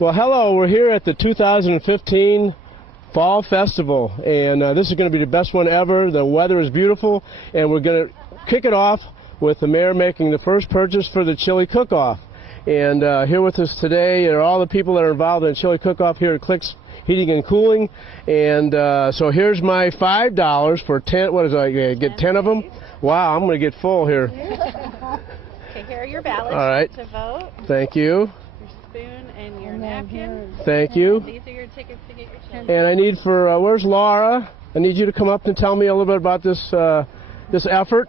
Well, hello, we're here at the 2015 Fall Festival, and this is going to be the best one ever. The weather is beautiful, and we're going to kick it off with the mayor making the first purchase for the chili cook-off. And here with us today are all the people that are involved in chili cook-off here at Clicks Heating and Cooling. And so here's my $5 for 10, what is I get 10 of them? Wow, I'm going to get full here. Okay, here are your ballots. All right. To vote. Thank you. Spoon and your napkin. Thank you. These are your tickets to get your chili. And I need for, where's Laura? I need you to come up and tell me a little bit about this this effort.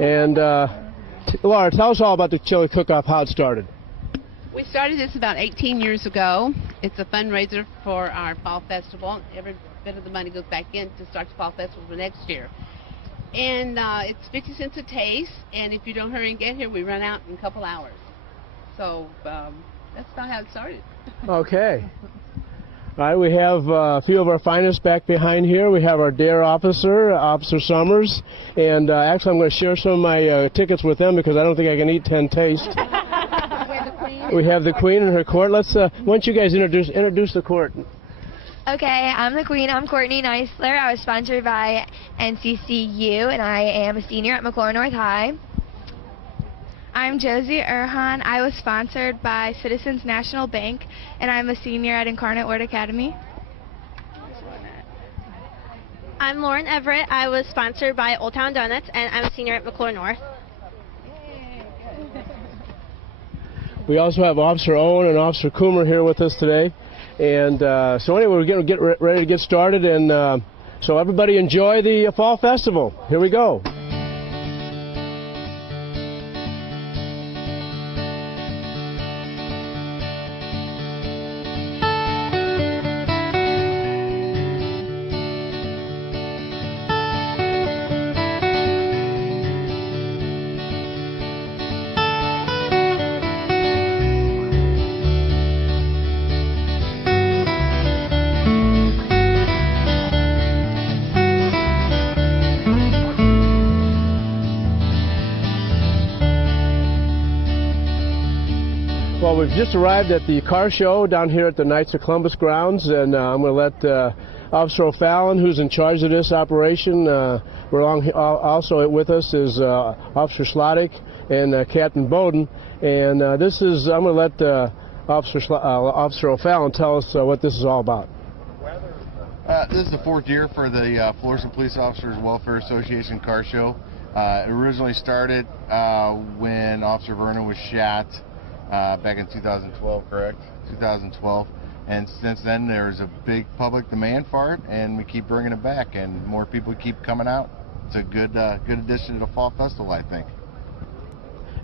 And Laura, tell us all about the chili cook-off, how it started. We started this about 18 years ago. It's a fundraiser for our Fall Festival. Every bit of the money goes back in to start the Fall Festival for next year. And it's 50 cents a taste, and if you don't hurry and get here, we run out in a couple hours. So that's about how it started. Okay. All right, we have a few of our finest back behind here. We have our DARE officer, Officer Summers, and actually I'm going to share some of my tickets with them because I don't think I can eat 10 tastes. We have the Queen and her court. Let's, why don't you guys introduce the court? Okay, I'm the Queen. I'm Courtney Neisler. I was sponsored by NCCU, and I am a senior at McClure North High. I'm Josie Erhan. I was sponsored by Citizens National Bank, and I'm a senior at Incarnate Word Academy. I'm Lauren Everett. I was sponsored by Old Town Donuts, and I'm a senior at McClure North. We also have Officer Owen and Officer Coomer here with us today. And so anyway, we're going to get ready to get started, and so everybody enjoy the Fall Festival. Here we go. Well, we've just arrived at the car show down here at the Knights of Columbus grounds, and I'm going to let Officer O'Fallon, who's in charge of this operation, also with us is Officer Slottick and Captain Bowden. And I'm going to let Officer O'Fallon tell us what this is all about. This is the fourth year for the Florissant Police Officers Welfare Association car show. It originally started when Officer Vernon was shot. Back in 2012, correct? 2012. And since then, there's a big public demand for it, and we keep bringing it back, and more people keep coming out. It's a good addition to the Fall Festival, I think.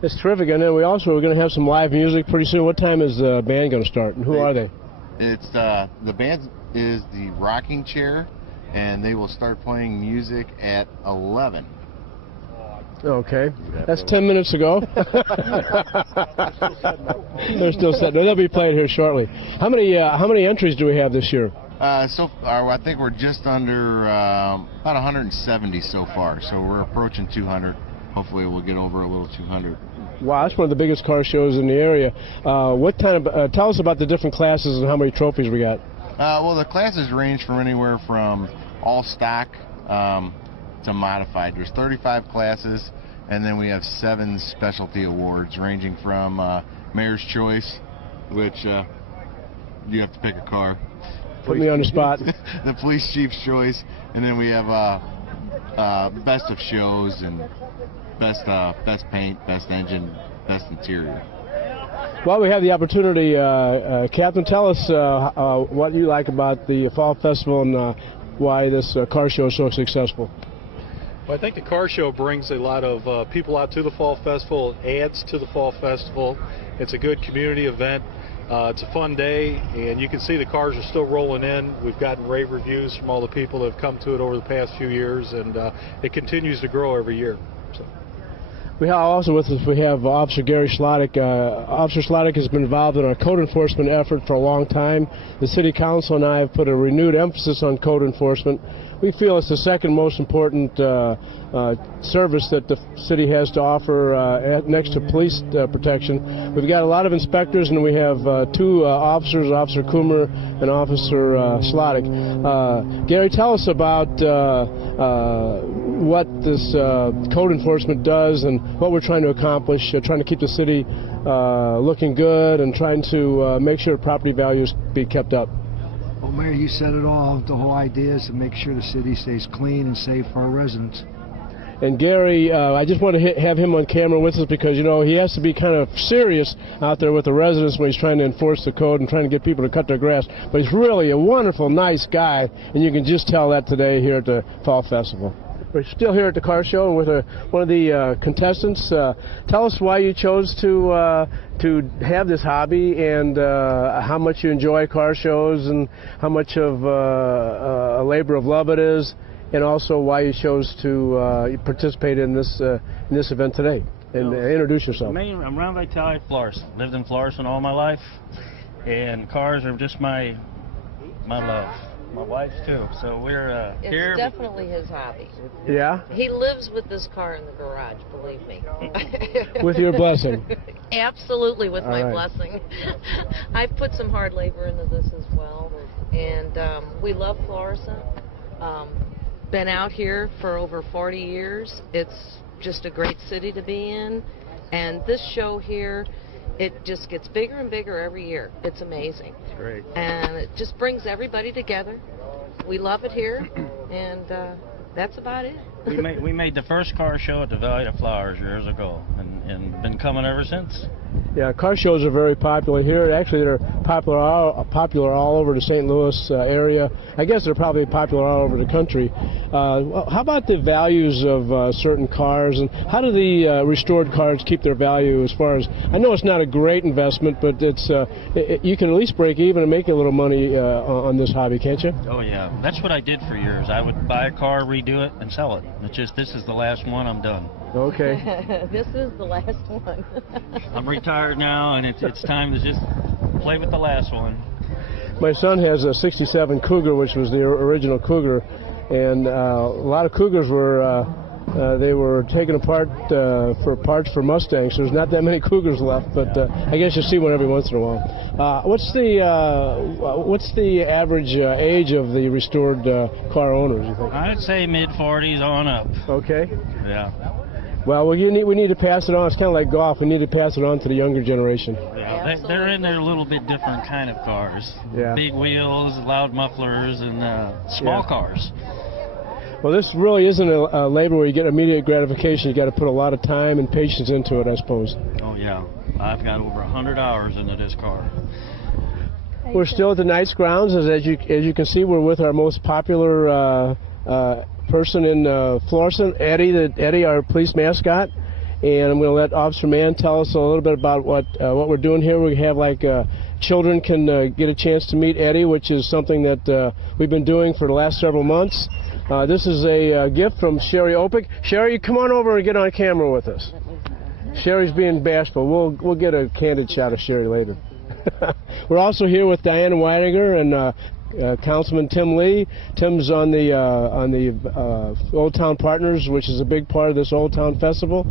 It's terrific, and then we're going to have some live music pretty soon. What time is the band going to start, and who are they? It's the band is the Rocking Chair, and they will start playing music at 11. Okay, that's 10 minutes ago. They're still setting up. They'll be played here shortly. How many entries do we have this year? So far, I think we're just under about 170 so far. So we're approaching 200. Hopefully, we'll get over a little 200. Wow, that's one of the biggest car shows in the area. What kind of? Tell us about the different classes and how many trophies we got. Well, the classes range from anywhere from all stock to modified. There's 35 classes, and then we have 7 specialty awards ranging from Mayor's Choice, which you have to pick a car. Put me on the spot. The Police Chief's Choice, and then we have Best of Shows and Best Paint, Best Engine, Best Interior. Well, we have the opportunity. Captain, tell us what you like about the Fall Festival and why this car show is so successful. Well, I think the car show brings a lot of people out to the Fall Festival. It adds to the Fall Festival. It's a good community event. It's a fun day, and you can see the cars are still rolling in. We've gotten rave reviews from all the people that have come to it over the past few years, and it continues to grow every year. So. Also with us, we have Officer Gary Schlottick. Officer Schlottick has been involved in our code enforcement effort for a long time. The City Council and I have put a renewed emphasis on code enforcement. We feel it's the second most important service that the city has to offer next to police protection. We've got a lot of inspectors, and we have two officers, Officer Coomer and Officer Schlottick. Gary, tell us about what this code enforcement does and what we're trying to accomplish, trying to keep the city looking good and trying to make sure property values be kept up. Well, Mayor, you said it all. The whole idea is to make sure the city stays clean and safe for our residents. And Gary, I just want to have him on camera with us because, you know, he has to be kind of serious out there with the residents when he's trying to enforce the code and trying to get people to cut their grass. But he's really a wonderful, nice guy, and you can just tell that today here at the Fall Festival. We're still here at the car show with one of the contestants. Tell us why you chose to have this hobby and how much you enjoy car shows and how much of a labor of love it is, and also why you chose to participate in this event today. And introduce yourself. I'm Ron Vitale, Florissant. Lived in Florissant all my life, and cars are just my love. My wife's too, so we're here. It's definitely his hobby. Yeah? He lives with this car in the garage, believe me. With your blessing? Absolutely, with my blessing. I've put some hard labor into this as well, and we love Florissant. Been out here for over 40 years. It's just a great city to be in, and this show here, it just gets bigger and bigger every year. It's amazing. It's great. And it just brings everybody together. We love it here, and that's about it. we made the first car show at the Valley of Flowers years ago, and been coming ever since. Yeah, car shows are very popular here. Actually, they're popular all over the St. Louis area. I guess they're probably popular all over the country. How about the values of certain cars, and how do the restored cars keep their value as far as, I know it's not a great investment, but it's you can at least break even and make a little money on this hobby, can't you? Oh yeah, that's what I did for years. I would buy a car, redo it, and sell it. It's just, this is the last one, I'm done. Okay. This is the last one. I'm retired now, and it's time to just play with the last one. My son has a '67 Cougar, which was the original Cougar, and a lot of Cougars were they were taken apart for parts for Mustangs. So there's not that many Cougars left, but I guess you see one every once in a while. What's the average age of the restored car owners, you think? I'd say mid-40s on up. Okay. Yeah. Well, we need to pass it on. It's kind of like golf. We need to pass it on to the younger generation. Yeah, they're in there a little bit different kind of cars. Yeah. Big wheels, loud mufflers, and small cars. Well, this really isn't a labor where you get immediate gratification. You got to put a lot of time and patience into it, I suppose. Oh yeah, I've got over 100 hours into this car. We're still at the Knights grounds. As you can see, we're with our most popular person in Florissant, Eddie, our police mascot. And I'm going to let Officer Mann tell us a little bit about what we're doing here. We have children can get a chance to meet Eddie, which is something that we've been doing for the last several months. This is a gift from Sherry Opick. Sherry, come on over and get on camera with us. Sherry's being bashful. We'll get a candid shot of Sherry later. We're also here with Diana Weidinger and Councilman Tim Lee. Tim's on the Old Town Partners, which is a big part of this Old Town Festival,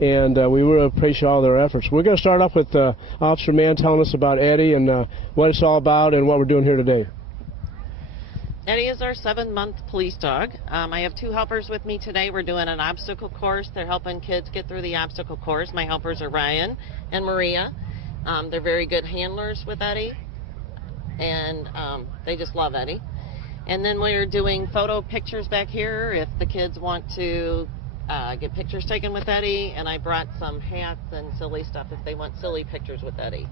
and we really appreciate all their efforts. We're going to start off with Officer Mann telling us about Eddie and what it's all about and what we're doing here today. Eddie is our 7-month police dog. I have 2 helpers with me today. We're doing an obstacle course. They're helping kids get through the obstacle course. My helpers are Ryan and Maria. They're very good handlers with Eddie, and they just love Eddie. And then we're doing photo pictures back here if the kids want to get pictures taken with Eddie, and I brought some hats and silly stuff if they want silly pictures with Eddie.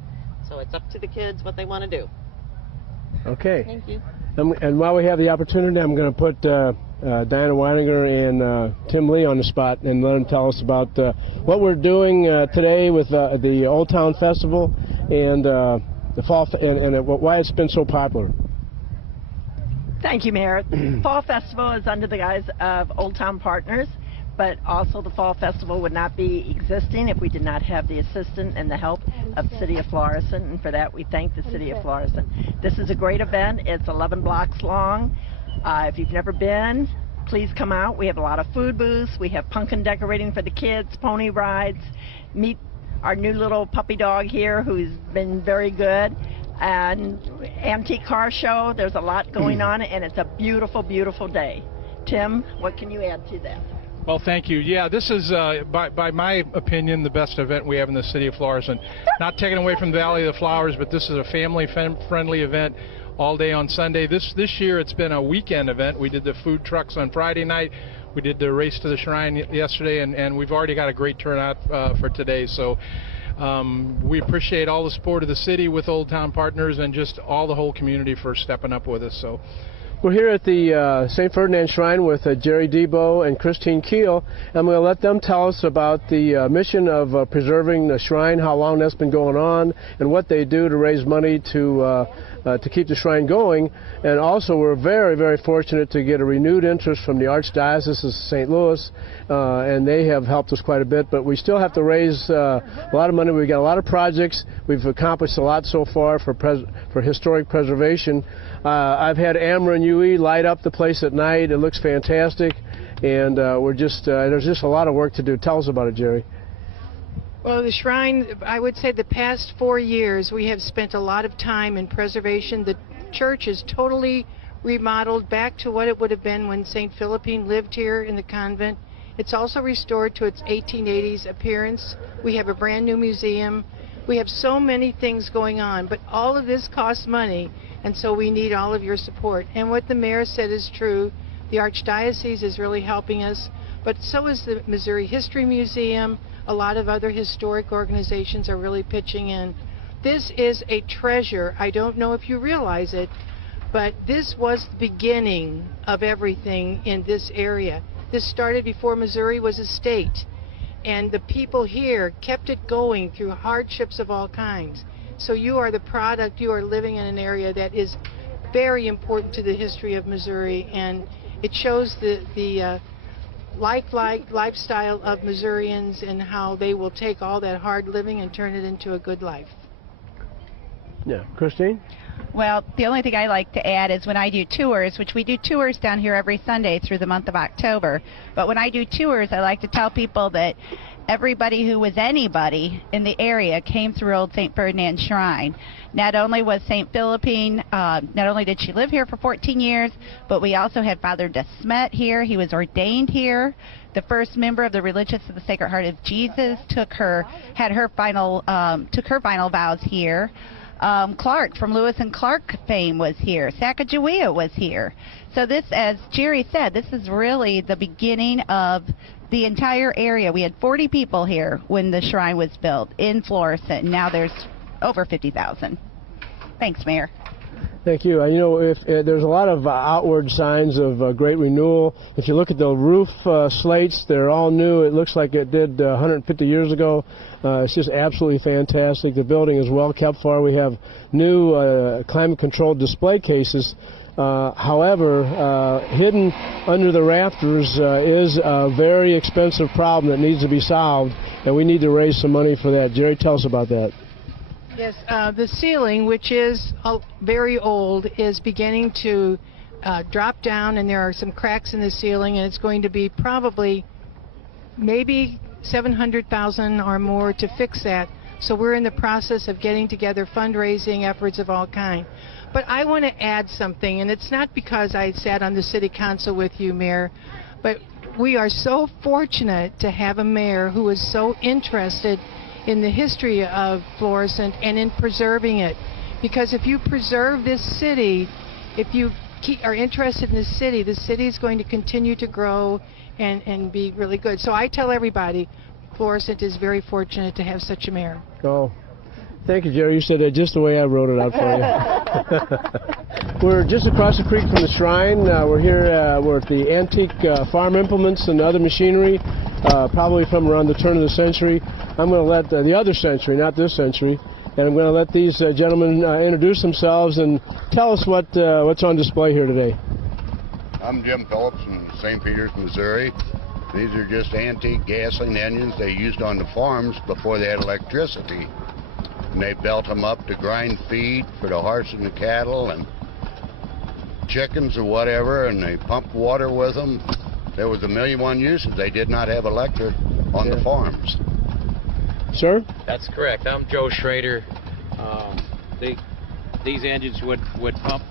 So it's up to the kids what they want to do. Okay. Thank you. And while we have the opportunity, I'm going to put Diana Weidinger and Tim Lee on the spot and let them tell us about what we're doing today with the Old Town Festival and the fall and why it's been so popular. Thank you, Mayor. Fall Festival is under the guise of Old Town Partners. but also the Fall Festival would not be existing if we did not have the assistance and the help of the City of Florissant, and for that we thank the City of Florissant. This is a great event. It's 11 blocks long. If you've never been, please come out. We have a lot of food booths. We have pumpkin decorating for the kids, pony rides. Meet our new little puppy dog here who's been very good. And antique car show. There's a lot going on, and it's a beautiful, beautiful day. Tim, what can you add to that? Well, thank you. Yeah, this is, by my opinion, the best event we have in the city of Florissant. Not taking away from the Valley of the Flowers, but this is a family-friendly event all day on Sunday. This year it's been a weekend event. We did the food trucks on Friday night. We did the race to the shrine yesterday, and we've already got a great turnout for today. So we appreciate all the support of the city with Old Town Partners and just all the whole community for stepping up with us. So we're here at the St. Ferdinand Shrine with Jerry Debo and Christine Keel. I'm going to let them tell us about the mission of preserving the shrine, how long that's been going on, and what they do to raise money to keep the shrine going. And also we're very, very fortunate to get a renewed interest from the Archdiocese of St. Louis, and they have helped us quite a bit, but we still have to raise a lot of money. We've got a lot of projects. We've accomplished a lot so far for historic preservation. I've had Amber and UE light up the place at night. It looks fantastic, and there's just a lot of work to do. Tell us about it, Jerry. Well, the shrine, I would say the past 4 years we have spent a lot of time in preservation. The church is totally remodeled back to what it would have been when St. Philippine lived here in the convent. It's also restored to its 1880s appearance. We have a brand new museum. We have so many things going on, but all of this costs money, and so we need all of your support. And what the mayor said is true. The Archdiocese is really helping us, but so is the Missouri History Museum. A lot of other historic organizations are really pitching in. This is a treasure. I don't know if you realize it, but this was the beginning of everything in this area. This started before Missouri was a state, and the people here kept it going through hardships of all kinds. So you are the product. You are living in an area that is very important to the history of Missouri, and it shows the lifestyle of Missourians and how they will take all that hard living and turn it into a good life. Yeah, Christine? Well, the only thing I like to add is when I do tours, which we do tours down here every Sunday through the month of October, but when I do tours, I like to tell people that everybody who was anybody in the area came through Old St. Ferdinand Shrine. Not only was St. Philippine, not only did she live here for 14 years, but we also had Father DeSmet here. He was ordained here. The first member of the Religious of the Sacred Heart of Jesus took her final vows here. Clark from Lewis and Clark fame was here. Sacagawea was here. So this, as Jerry said, this is really the beginning of the entire area. We had 40 people here when the shrine was built in Florissant, and now there's over 50,000. Thanks, Mayor. Thank you. You know, if there's a lot of outward signs of great renewal. If you look at the roof slates, they're all new. It looks like it did 150 years ago. It's just absolutely fantastic. The building is well kept for. We have new climate-controlled display cases. However, hidden under the rafters is a very expensive problem that needs to be solved, and we need to raise some money for that. Jerry, tell us about that. Yes, the ceiling, which is very old, is beginning to drop down, and there are some cracks in the ceiling, and it's going to be probably maybe $700,000 or more to fix that. So we're in the process of getting together fundraising efforts of all kinds. But I want to add something, and it's not because I sat on the city council with you, Mayor, but we are so fortunate to have a mayor who is so interested in the history of Florissant and in preserving it. Because if you preserve this city, if you are interested in the city is going to continue to grow and be really good. So I tell everybody, Florissant is very fortunate to have such a mayor. Oh, thank you, Jerry. You said that just the way I wrote it out for you. We're just across the creek from the shrine. We're here, we're at the antique farm implements and other machinery, probably from around the turn of the century. I'm going to let the other century, not this century, and I'm going to let these gentlemen introduce themselves and tell us what's on display here today. I'm Jim Phillips from St. Peters, Missouri. These are just antique gasoline engines they used on the farms before they had electricity. And they built them up to grind feed for the horse and the cattle and chickens or whatever, and they pumped water with them. There was a million one uses. They did not have electric on the farms. Sir? That's correct. I'm Joe Schneider. These engines would pump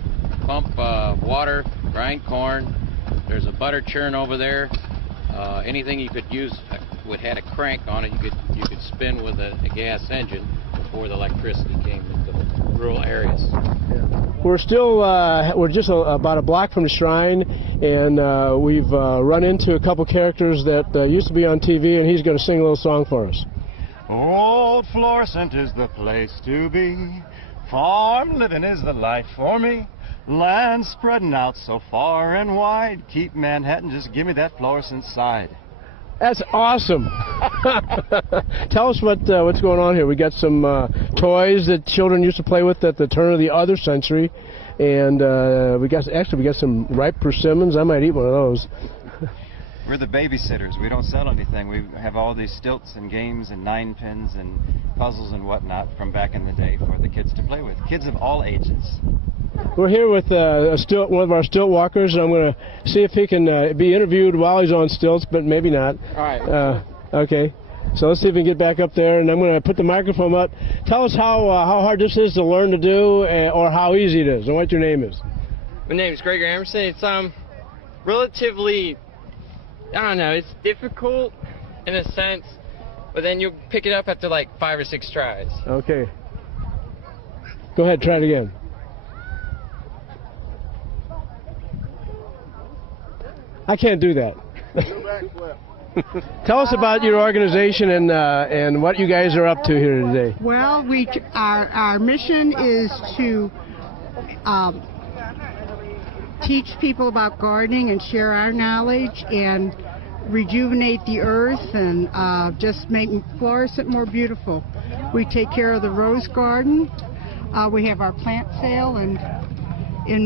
water, grind corn. There's a butter churn over there. Anything you could use had a crank on it. You could spin with a gas engine before the electricity came into the rural areas. We're still we're just about a block from the Shrine, and we've run into a couple characters that used to be on TV, and he's going to sing a little song for us. Old Florissant is the place to be. Farm living is the life for me. Land spreading out so far and wide. Keep Manhattan, just give me that Florissant side. That's awesome. Tell us what's going on here. We got some toys that children used to play with at the turn of the other century, and we got some ripe persimmons. I might eat one of those. We're the babysitters. We don't sell anything. We have all these stilts and games and 9-pins and puzzles and whatnot from back in the day for the kids to play with. Kids of all ages. We're here with one of our stilt walkers. I'm going to see if he can be interviewed while he's on stilts, but maybe not. All right. Okay. So let's see if we can get back up there, and I'm going to put the microphone up. Tell us how hard this is to learn to do, or how easy it is, and what your name is. My name is Gregory Emerson. It's relatively, I don't know, it's difficult in a sense, but then you'll pick it up after like 5 or 6 tries. Okay. Go ahead, try it again. I can't do that. Tell us about your organization and what you guys are up to here today. Well, our mission is to teach people about gardening and share our knowledge and rejuvenate the earth and just make Florissant more beautiful. We take care of the rose garden. We have our plant sale in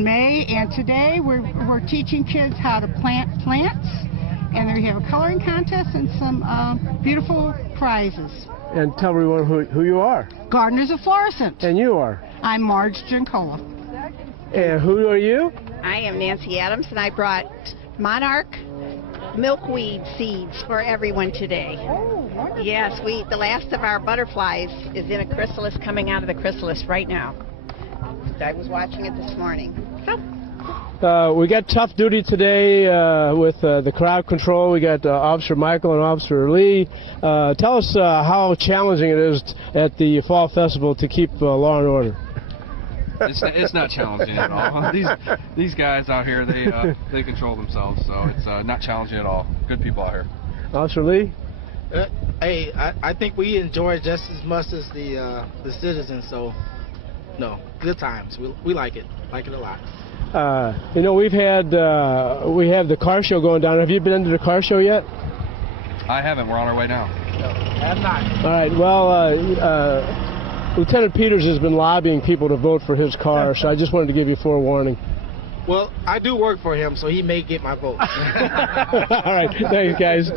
May, and today we're teaching kids how to plant plants, and then we have a coloring contest and some beautiful prizes. And tell everyone who you are. Gardeners of Florissant. And you are? I'm Marge Giancola. And who are you? I am Nancy Adams, and I brought Monarch milkweed seeds for everyone today. Oh, wonderful. Yes, the last of our butterflies is in a chrysalis, coming out of the chrysalis right now. I was watching it this morning. We got tough duty today with the crowd control. We got Officer Michael and Officer Lee. Tell us how challenging it is at the Fall Festival to keep law and order. It's not challenging at all. These guys out here, they control themselves, so it's not challenging at all. Good people out here. Officer Lee? Hey, I think we enjoy it just as much as the citizens, so no, good times. We like it a lot. You know, we have the car show going down. Have you been to the car show yet? I haven't. We're on our way now. No, I'm not. All right. Well, Lieutenant Peters has been lobbying people to vote for his car, so I just wanted to give you forewarning. Well, I do work for him, so he may get my vote. All right. Thank you, guys.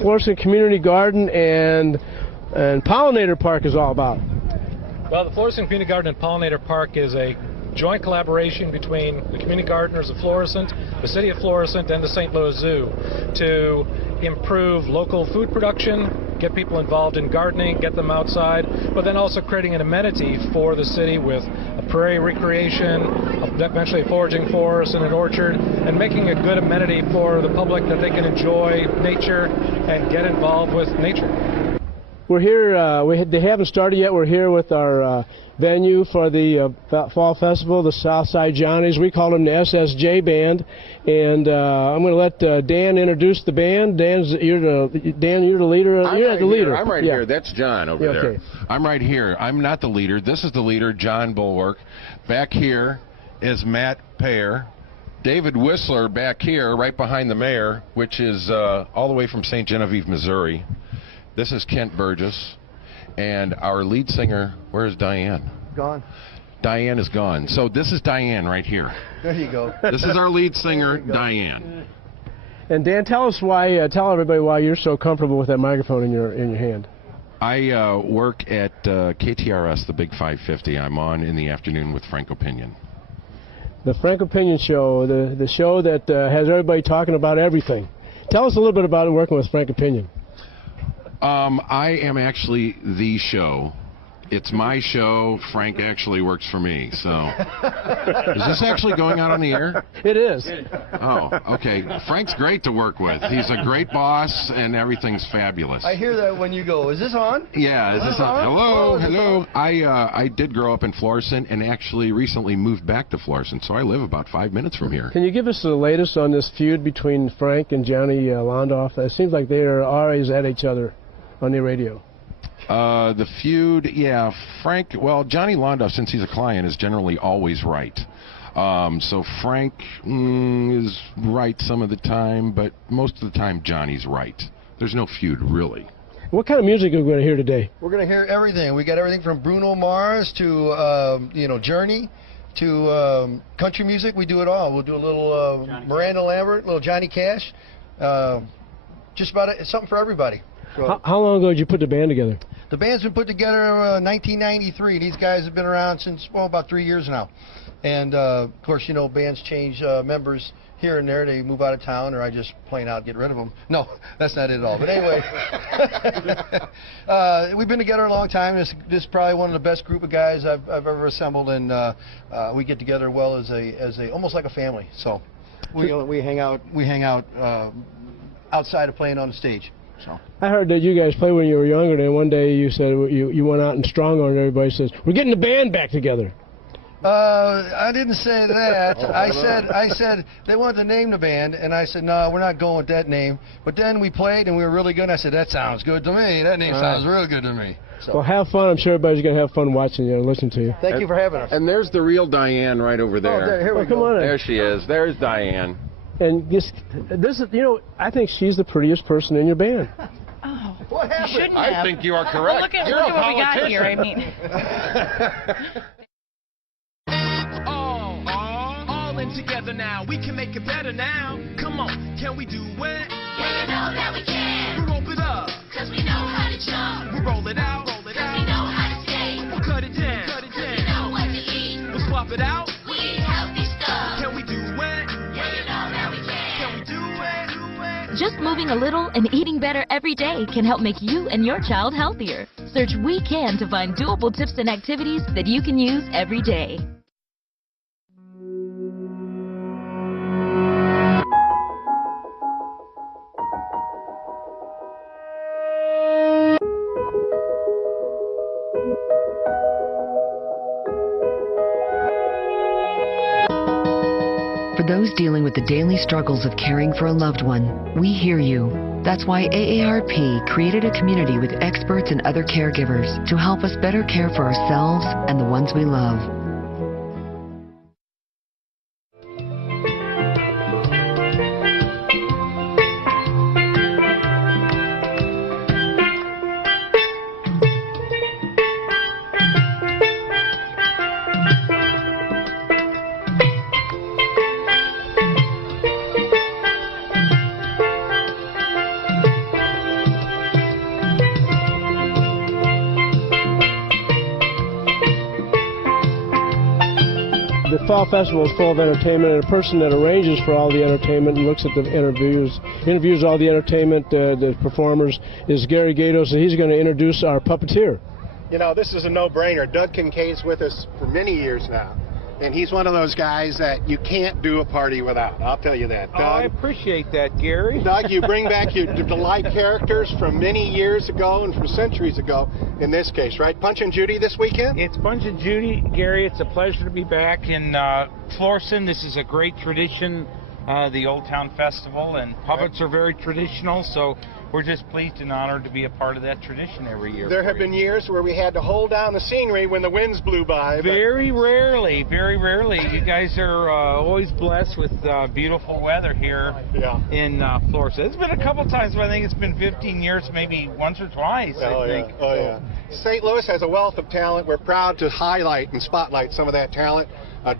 Florissant Community Garden and Pollinator Park is all about. Well, the Florissant Community Garden and Pollinator Park is a joint collaboration between the community gardeners of Florissant, the city of Florissant, and the St. Louis Zoo to improve local food production, get people involved in gardening, get them outside, but then also creating an amenity for the city with a prairie recreation, eventually a foraging forest and an orchard, and making a good amenity for the public that they can enjoy nature and get involved with nature. We're here, they haven't started yet. We're here with our venue for the Fall Festival, the Southside Johnnies. We call them the SSJ Band. And I'm going to let Dan introduce the band. You're the leader. You're the leader. I'm right here. That's John over there. Okay. I'm right here. I'm not the leader. This is the leader, John Bulwark. Back here is Matt Payer. David Whistler back here, right behind the mayor, which is all the way from St. Genevieve, Missouri. This is Kent Burgess, and our lead singer, where is Diane? Gone. Diane is gone. So this is Diane right here. There you go. This is our lead singer, Diane. And Dan, tell everybody why you're so comfortable with that microphone in your hand. I work at KTRS, the Big 550. I'm on in the afternoon with Frank Opinion. The Frank Opinion Show, the show that has everybody talking about everything. Tell us a little bit about working with Frank Opinion. I am actually the show. It's my show. Frank actually works for me. So, is this actually going out on the air? It is. Oh, okay. Frank's great to work with. He's a great boss, and everything's fabulous. I hear that when you go. Is this on? Yeah. Is this on? Hello, hello. I did grow up in Florissant, and actually recently moved back to Florissant, so I live about 5 minutes from here. Can you give us the latest on this feud between Frank and Johnny Londoff? It seems like they are always at each other on the radio. The feud, yeah, Frank, well, Johnny Londoff, since he's a client, is generally always right. So Frank is right some of the time, but most of the time Johnny's right. There's no feud, really. What kind of music are we going to hear today? We're going to hear everything. We got everything from Bruno Mars to, Journey to country music. We do it all. We'll do a little Miranda Lambert, a little Johnny Cash. Just about something for everybody. How long ago did you put the band together? The band's been put together in 1993. These guys have been around since, well, about 3 years now. And, of course, bands change members here and there. They move out of town, or I just plain out get rid of them. No, that's not it at all. But anyway, we've been together a long time. This is probably one of the best group of guys I've ever assembled, and we get together well as a almost like a family. So we hang out outside of playing on the stage. So. I heard that you guys played when you were younger, and one day you said you went out and strong on everybody. Says we're getting the band back together. I didn't say that. I said they wanted to name the band, and I said no, we're not going with that name. But then we played, and we were really good. And I said that sounds good to me. That name sounds real good to me. So. Well, have fun. I'm sure everybody's going to have fun watching you and listening to you. Thank you for having us. And there's the real Diane right over there. Oh, here we go. Come on in. There she is. There's Diane. And this is, I think she's the prettiest person in your band. Oh, what happened? You shouldn't I have. think you are correct. Look at what we got here. I mean. all in together now. We can make it better now. Come on, can we do it? Yeah, you know that we can. We rope it up, cause we know how to jump. we roll it out, Cause we know how to skate. we'll cut it down, We know what to eat. we'll swap it out. We eat healthy stuff. Can we do it? Yeah, you know that we can. Can we do it? Just moving a little and eating better every day can help make you and your child healthier. Search We Can to find doable tips and activities that you can use every day. For those dealing with the daily struggles of caring for a loved one, we hear you. That's why AARP created a community with experts and other caregivers to help us better care for ourselves and the ones we love. The Fall Festival is full of entertainment, and a person that arranges for all the entertainment and looks at the interviews all the entertainment, the performers, is Gary Gatos, and he's going to introduce our puppeteer. This is a no-brainer. Doug Kincaid's with us for many years now, and he's one of those guys that you can't do a party without. I'll tell you that. Doug, I appreciate that, Gary. Doug, you bring back your delight characters from many years ago and from centuries ago in this case, right? Punch and Judy this weekend? It's Punch and Judy, Gary. It's a pleasure to be back in Florissant. This is a great tradition, the Old Town Festival, and puppets are very traditional, so we're just pleased and honored to be a part of that tradition every year. There have been years where we had to hold down the scenery when the winds blew by. Very rarely. You guys are always blessed with beautiful weather here in Florissant. It's been a couple times, but I think it's been 15 years, maybe once or twice, I think. St. Louis has a wealth of talent. We're proud to highlight and spotlight some of that talent.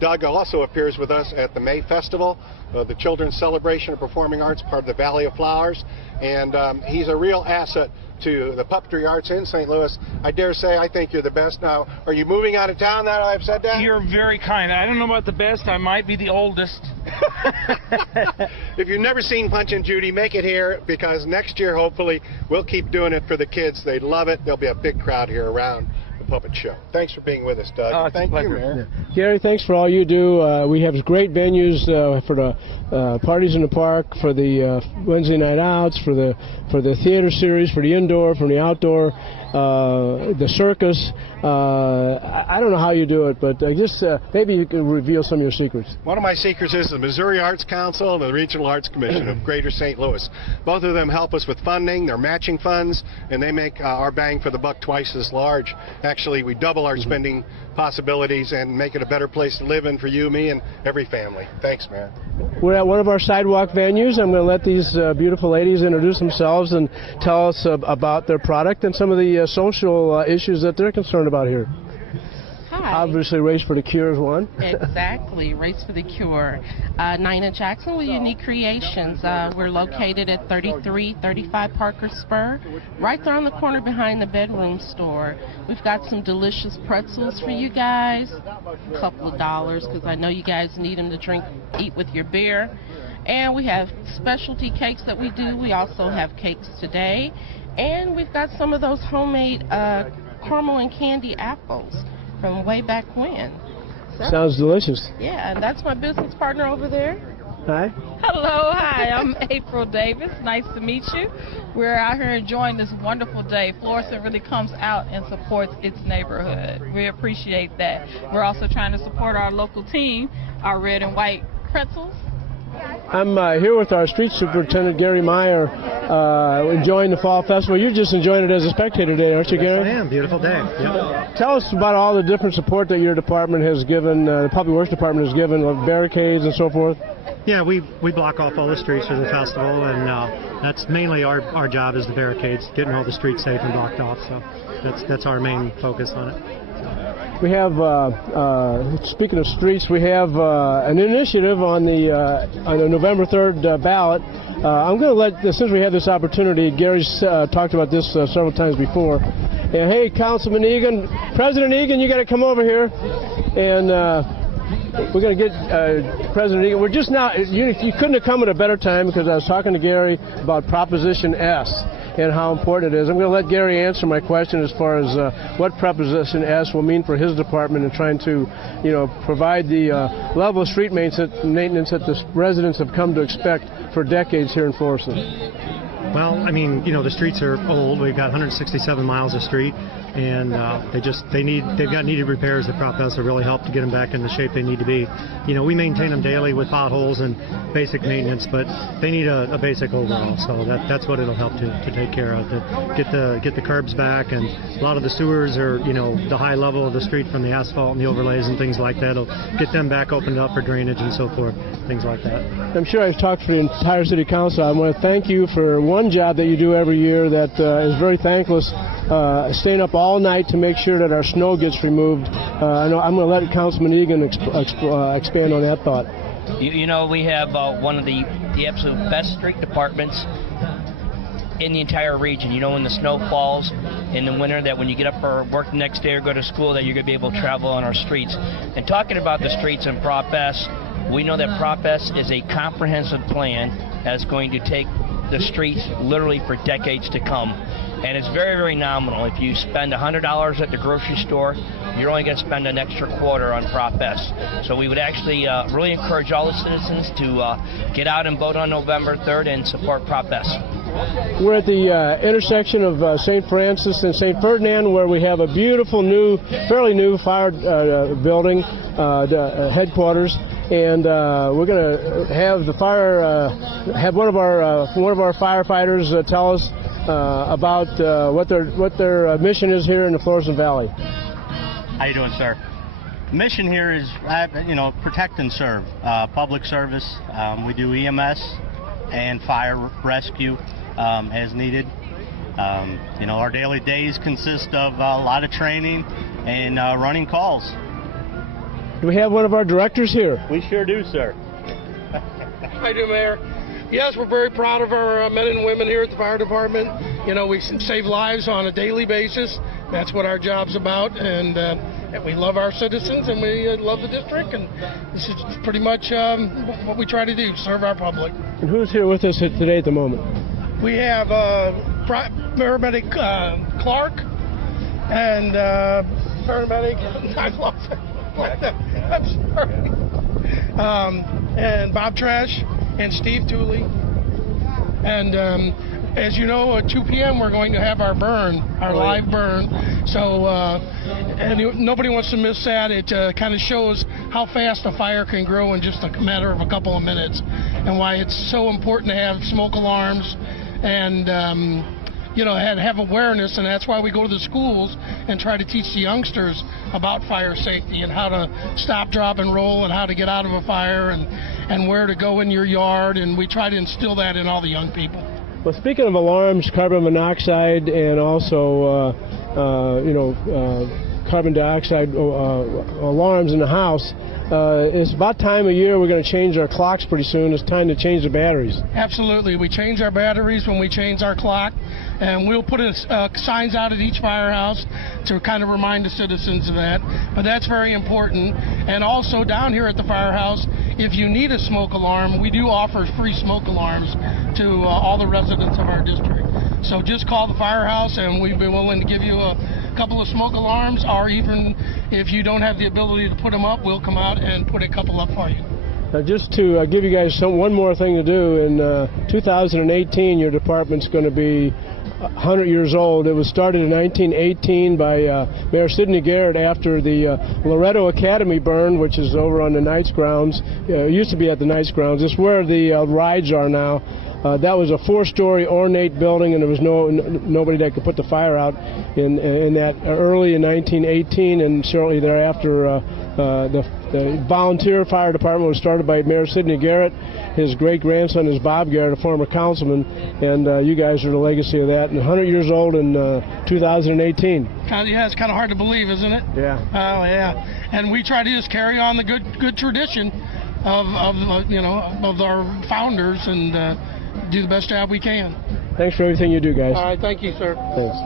Doug also appears with us at the May Festival, the Children's Celebration of Performing Arts, part of the Valley of Flowers, and he's a real asset to the puppetry arts in St. Louis. I dare say I think you're the best. Now, are you moving out of town now I've said that? You're very kind. I don't know about the best. I might be the oldest. If you've never seen Punch and Judy, make it here, because next year, hopefully, we'll keep doing it for the kids. They love it. There'll be a big crowd here around the puppet show. Thanks for being with us, Doug. Thank you, Mayor. Gary, thanks for all you do. We have great venues for the parties in the park, for the Wednesday night outs, for the theater series, for the indoor, for the outdoor, the circus. I don't know how you do it, but just maybe you can reveal some of your secrets. One of my secrets is the Missouri Arts Council and the Regional Arts Commission of Greater St. Louis. Both of them help us with funding. They're matching funds, and they make our bang for the buck twice as large. Actually, we double our spending possibilities and make it a better place to live in for you, me, and every family. Thanks, man. We're at one of our sidewalk venues. I'm going to let these beautiful ladies introduce themselves and tell us about their product and some of the social issues that they're concerned about here. Hi. Obviously, Race for the Cure is one. Exactly, Race for the Cure. Nina Jackson with Unique Creations. We're located at 3335 Parker Spur, right there on the corner behind the bedroom store. We've got some delicious pretzels for you guys, a couple of dollars, because I know you guys need them to eat with your beer. And we have specialty cakes that we do. We also have cakes today. And we've got some of those homemade caramel and candy apples from way back when. So, sounds delicious. Yeah, and that's my business partner over there. Hi. Hello, hi, I'm April Davis. Nice to meet you. We're out here enjoying this wonderful day. Florissant really comes out and supports its neighborhood. We appreciate that. We're also trying to support our local team, our red and white pretzels. I'm here with our street superintendent, Gary Meyer, enjoying the Fall Festival. You're just enjoying it as a spectator today, aren't you, Gary? Yes, I am. Beautiful day. Yep. Tell us about all the different support that your department has given, the Public Works Department has given, with barricades and so forth. Yeah, we block off all the streets for the festival, and that's mainly our job is the barricades, getting all the streets safe and blocked off. So that's our main focus on it. We have, speaking of streets, we have an initiative on the November 3rd ballot. I'm going to let, since we have this opportunity, Gary's talked about this several times before. And hey, Councilman Egan, President Egan, you got to come over here. And we're going to get President Egan. We're just now, you couldn't have come at a better time, because I was talking to Gary about Proposition S and how important it is. I'm going to let Gary answer my question as far as what Proposition S will mean for his department in trying to, provide the level of street maintenance that the residents have come to expect for decades here in Florissant. Well, I mean, the streets are old. We've got 167 miles of street, and they've got needed repairs. The Prop S will really help to get them back in the shape they need to be. We maintain them daily with potholes and basic maintenance, but they need a basic overall. So that's what it'll help to take care of. To get the curbs back, and a lot of the sewers are, the high level of the street from the asphalt and the overlays and things like that. It'll get them back opened up for drainage and so forth, things like that. I'm sure I've talked for the entire City Council. I want to thank you for one job that you do every year that is very thankless, staying up all night to make sure that our snow gets removed. I'm going to let Councilman Egan expand on that thought. We have one of the absolute best street departments in the entire region. When the snow falls in the winter, that when you get up for work the next day or go to school, that you're going to be able to travel on our streets. And talking about the streets and Prop S, we know that Prop S is a comprehensive plan that's going to take the streets literally for decades to come. And it's very, very nominal. If you spend $100 at the grocery store, you're only going to spend an extra quarter on Prop S. So we would actually really encourage all the citizens to get out and vote on November 3rd and support Prop S. We're at the intersection of St. Francis and St. Ferdinand, where we have a beautiful fairly new fire building, headquarters. and we're going to have the have one of our firefighters tell us about what their mission is here in the Florissant Valley. How you doing, sir? The mission here is, protect and serve, public service. We do EMS and fire rescue as needed. Our daily days consist of a lot of training and running calls. Do we have one of our directors here? We sure do, sir. I do, Mayor. Yes, we're very proud of our men and women here at the fire department. We save lives on a daily basis. That's what our job's about, and we love our citizens, and we love the district, and this is pretty much what we try to do, serve our public. And who's here with us today at the moment? We have paramedic Clark and paramedic, I lost it. I'm sorry. And Bob Trash and Steve Tooley. And as you know, at 2 p.m. we're going to have our burn, our live burn. So and nobody wants to miss that. It kind of shows how fast a fire can grow in just a matter of a couple of minutes, and why it's so important to have smoke alarms and have awareness. And that's why we go to the schools and try to teach the youngsters about fire safety and how to stop, drop, and roll, and how to get out of a fire, and where to go in your yard. And we try to instill that in all the young people. Well, speaking of alarms, carbon monoxide, and also carbon dioxide alarms in the house, it's about time of year we're going to change our clocks pretty soon. It's time to change the batteries. Absolutely. We change our batteries when we change our clock, and we'll put signs out at each firehouse to kind of remind the citizens of that. But that's very important. And also down here at the firehouse, if you need a smoke alarm, we do offer free smoke alarms to all the residents of our district. So just call the firehouse, and we'd be willing to give you a couple of smoke alarms, or even if you don't have the ability to put them up, we'll come out and put a couple up for you. Now, just to give you guys one more thing to do, in 2018 your department's going to be 100 years old. It was started in 1918 by Mayor Sidney Garrett after the Loretto Academy burn, which is over on the Knights grounds. It used to be at the Knights grounds. It's where the rides are now. That was a 4-story ornate building, and there was nobody that could put the fire out in that early in 1918, and shortly thereafter the volunteer fire department was started by Mayor Sidney Garrett. His great-grandson is Bob Garrett, a former councilman, and you guys are the legacy of that. And 100 years old in 2018. Yeah, it's kind of hard to believe, isn't it? Yeah. Oh, yeah. And we try to just carry on the good tradition of our founders and do the best job we can. Thanks for everything you do, guys. All right, thank you, sir. Thanks.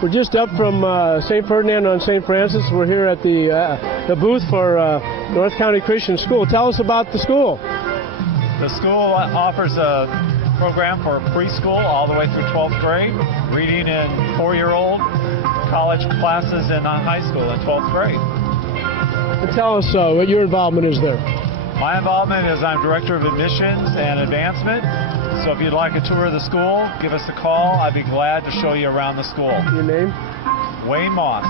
We're just up from St. Ferdinand on St. Francis. We're here at the booth for North County Christian School. Tell us about the school. The school offers a program for preschool all the way through 12th grade, reading in 4-year-old, college classes in high school in 12th grade. And tell us what your involvement is there. My involvement is I'm Director of Admissions and Advancement. So if you'd like a tour of the school, give us a call. I'd be glad to show you around the school. Your name? Wayne Moss.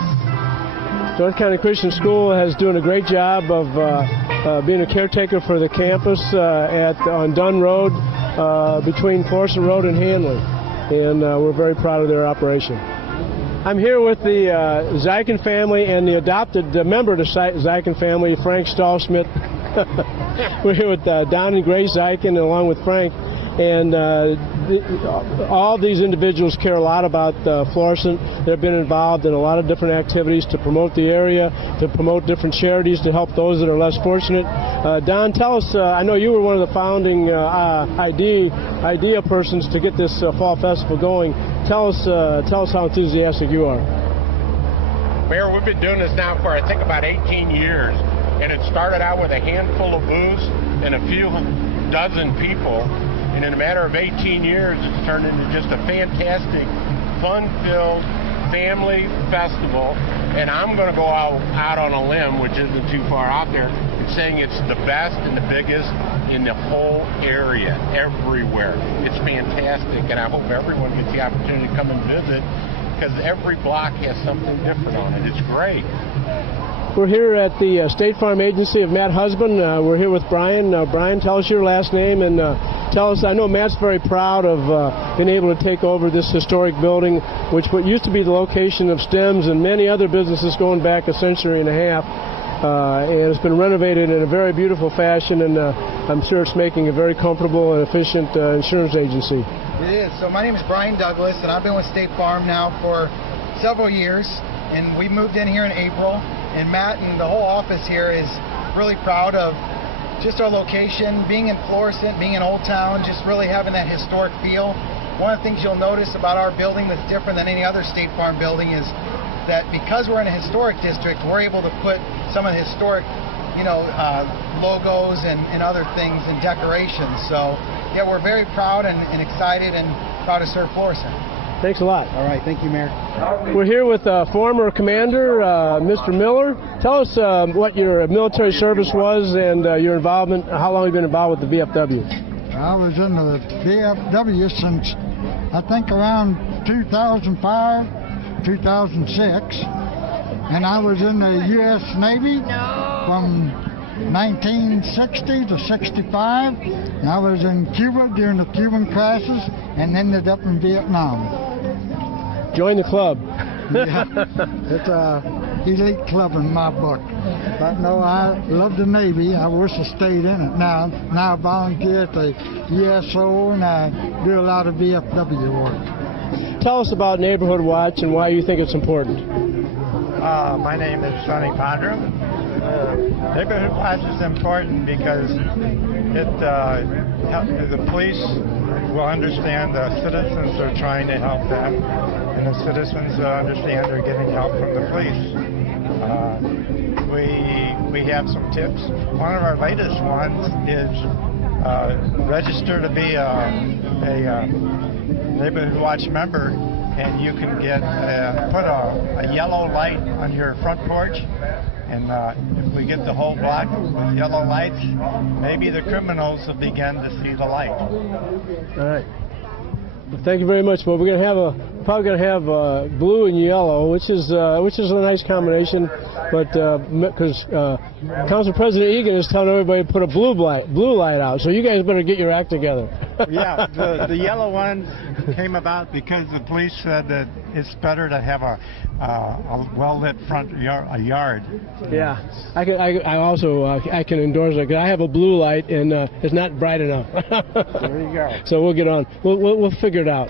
North County Christian School is doing a great job of being a caretaker for the campus on Dunn Road between Florissant Road and Hanley. And we're very proud of their operation. I'm here with the Zeichen family and the adopted member of the Zeichen family, Frank Stahlschmidt. We're here with Don and Grace Zeichen along with Frank. And all these individuals care a lot about Florissant. They've been involved in a lot of different activities to promote the area, to promote different charities, to help those that are less fortunate. Don, tell us, I know you were one of the founding idea persons to get this fall festival going. Tell us how enthusiastic you are. Mayor, we've been doing this now for, I think, about 18 years. And it started out with a handful of booths and a few dozen people. And in a matter of 18 years, it's turned into just a fantastic, fun-filled family festival. And I'm going to go out on a limb, which isn't too far out there, and saying it's the best and the biggest in the whole area, everywhere. It's fantastic, and I hope everyone gets the opportunity to come and visit, because every block has something different on it. It's great. We're here at the State Farm Agency of Matt Husband. We're here with Brian. Brian, tell us your last name and tell us, I know Matt's very proud of being able to take over this historic building, which used to be the location of Stems and many other businesses going back a century and a half. And it's been renovated in a very beautiful fashion, and I'm sure it's making a very comfortable and efficient insurance agency. It is. So my name is Brian Douglas, and I've been with State Farm now for several years, and we moved in here in April. And Matt and the whole office here is really proud of just our location, being in Florissant, being in Old Town, just really having that historic feel. One of the things you'll notice about our building that's different than any other State Farm building is that because we're in a historic district, we're able to put some of the historic, logos and other things and decorations. So, yeah, we're very proud and excited and proud to serve Florissant. Thanks a lot. All right, thank you, Mayor. We're here with former commander, Mr. Miller. Tell us what your military service was and your involvement, how long you've been involved with the VFW. I was in the VFW since, I think, around 2005, 2006. And I was in the U.S. Navy from 1960 to 65. And I was in Cuba during the Cuban crisis and ended up in Vietnam. Join the club. Yeah, it's an elite club in my book. But no, I love the Navy. I wish I stayed in it. Now I volunteer at the USO and I do a lot of VFW work. Tell us about Neighborhood Watch and why you think it's important. My name is Sonny Pondra. Neighborhood Watch is important because the police will understand the citizens are trying to help them, and the citizens understand they're getting help from the police. We have some tips. One of our latest ones is register to be a Neighborhood Watch member, and you can get put a yellow light on your front porch. And if we get the whole block with yellow lights, maybe the criminals will begin to see the light. All right. Well, thank you very much. Well, we're probably going to have blue and yellow, which is a nice combination. But because Council President Egan is telling everybody to put a blue light out, so you guys better get your act together. Yeah, the yellow ones came about because the police said that it's better to have a well-lit front yard. Yeah, I also can endorse it. I have a blue light and it's not bright enough. There you go. So we'll get on. We'll figure it out.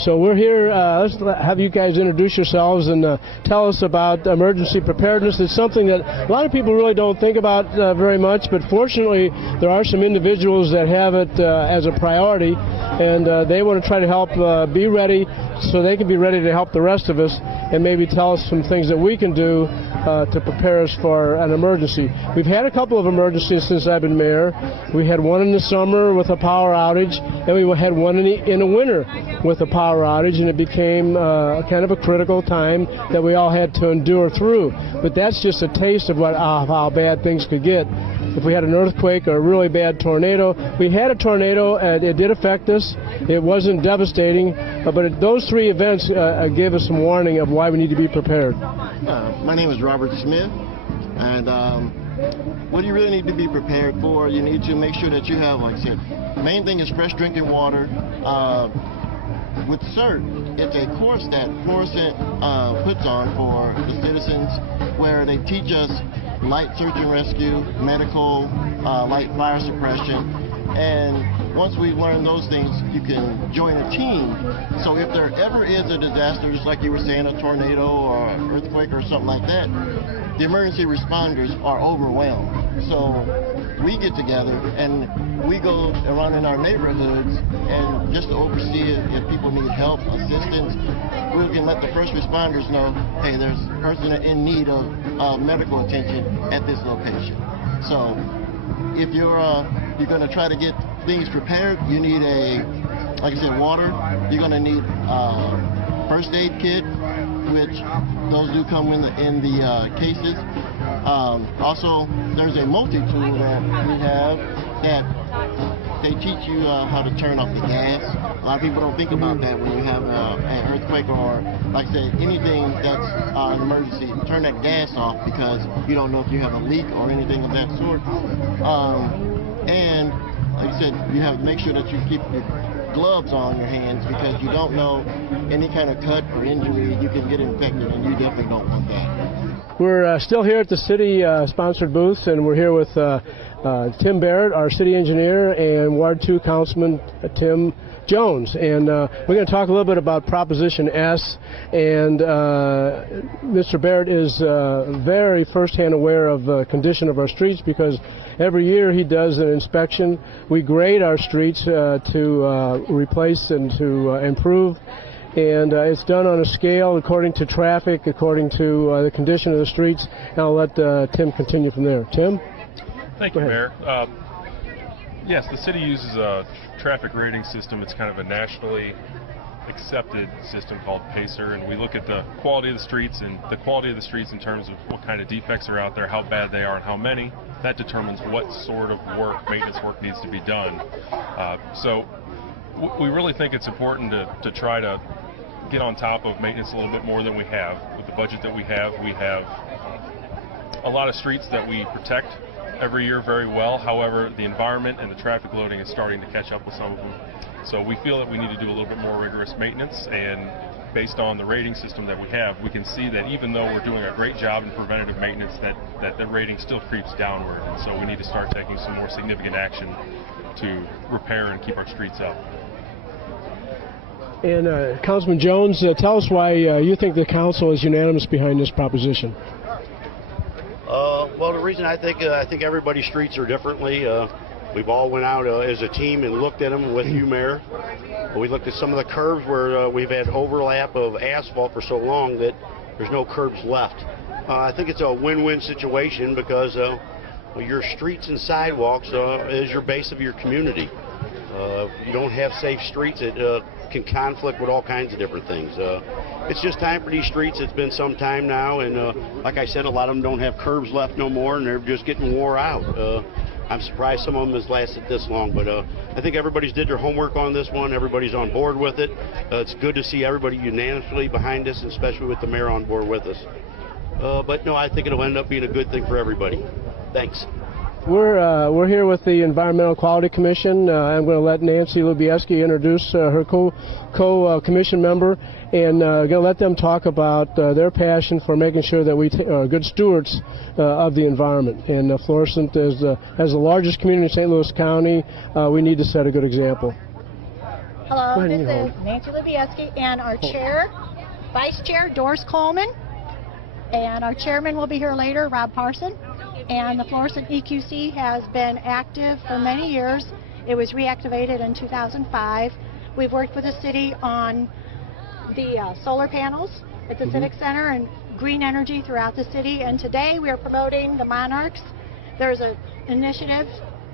So we're here, let's have you guys introduce yourselves and tell us about emergency preparedness. It's something that a lot of people really don't think about very much, but fortunately there are some individuals that have it as a priority, and they want to try to help be ready so they can be ready to help the rest of us and maybe tell us some things that we can do to prepare us for an emergency. We've had a couple of emergencies since I've been mayor. We had one in the summer with a power outage, and we had one in the winter with a power outage, and it became kind of a critical time that we all had to endure through. But that's just a taste of how bad things could get. If we had an earthquake or a really bad tornado, we had a tornado, and it did affect us. It wasn't devastating, but those three events gave us some warning of why we need to be prepared. My name is Robert Smith, and what do you really need to be prepared for? You need to make sure that you have, like I said, the main thing is fresh drinking water. With CERT, it's a course that Florissant puts on for the citizens where they teach us light search and rescue, medical, light fire suppression, and once we learn those things, you can join a team. So if there ever is a disaster, just like you were saying, a tornado or an earthquake or something like that, the emergency responders are overwhelmed. So we get together and we go around in our neighborhoods and just to oversee it, if people need help, assistance, we can let the first responders know, hey, there's a person in need of medical attention at this location. So if you're going to try to get things prepared, you need like I said, water. You're going to need first aid kit, which those do come in the cases. Also, there's a multi-tool that we have that they teach you how to turn off the gas. A lot of people don't think about that when you have an earthquake or, like I said, anything that's an emergency. Turn that gas off because you don't know if you have a leak or anything of that sort. And like I said, you have to make sure that you keep your gloves on your hands because you don't know any kind of cut or injury. You can get infected, and you definitely don't want that. We're still here at the city-sponsored booth, and we're here with Tim Barrett, our city engineer, and Ward 2 Councilman Tim Jones. And we're going to talk a little bit about Proposition S. And Mr. Barrett is very firsthand aware of the condition of our streets because every year he does an inspection. We grade our streets to replace and to improve. And it's done on a scale according to traffic, according to the condition of the streets. And I'll let Tim continue from there. Tim? Thank you, Mayor. Yes, the city uses a traffic rating system. It's kind of a nationally accepted system called PACER, and we look at the quality of the streets and the quality of the streets in terms of what kind of defects are out there, how bad they are, and how many. That determines what sort of work, maintenance work, needs to be done. So we really think it's important to try to get on top of maintenance a little bit more than we have. With the budget that we have a lot of streets that we protect every year very well. However, the environment and the traffic loading is starting to catch up with some of them. So we feel that we need to do a little bit more rigorous maintenance, and based on the rating system that we have, we can see that even though we're doing a great job in preventative maintenance, that the rating still creeps downward. And so we need to start taking some more significant action to repair and keep our streets up. And Councilman Jones, tell us why you think the council is unanimous behind this proposition. Well, the reason I think everybody's streets are differently. We've all went out as a team and looked at them with you, Mayor. We looked at some of the curbs where we've had overlap of asphalt for so long that there's no curbs left. I think it's a win-win situation because your streets and sidewalks is your base of your community. If you don't have safe streets, it can conflict with all kinds of different things. It's just time for these streets. It's been some time now, and like I said, a lot of them don't have curbs left no more, and they're just getting wore out. I'm surprised some of them has lasted this long, but I think everybody's did their homework on this one. Everybody's on board with it. It's good to see everybody unanimously behind us, and especially with the mayor on board with us. But no, I think it'll end up being a good thing for everybody. Thanks. We're here with the Environmental Quality Commission. I'm going to let Nancy Lubieski introduce her co-commission member, and going to let them talk about their passion for making sure that we are good stewards of the environment. And Florissant is as the largest community in St. Louis County, we need to set a good example. Hello, this is Nancy Lubieski, and our chair, vice chair, Doris Coleman, and our chairman will be here later, Rob Parson. And the Florissant EQC has been active for many years. It was reactivated in 2005. We've worked with the city on the solar panels at the Civic Center and green energy throughout the city. And today we are promoting the monarchs. There's an initiative,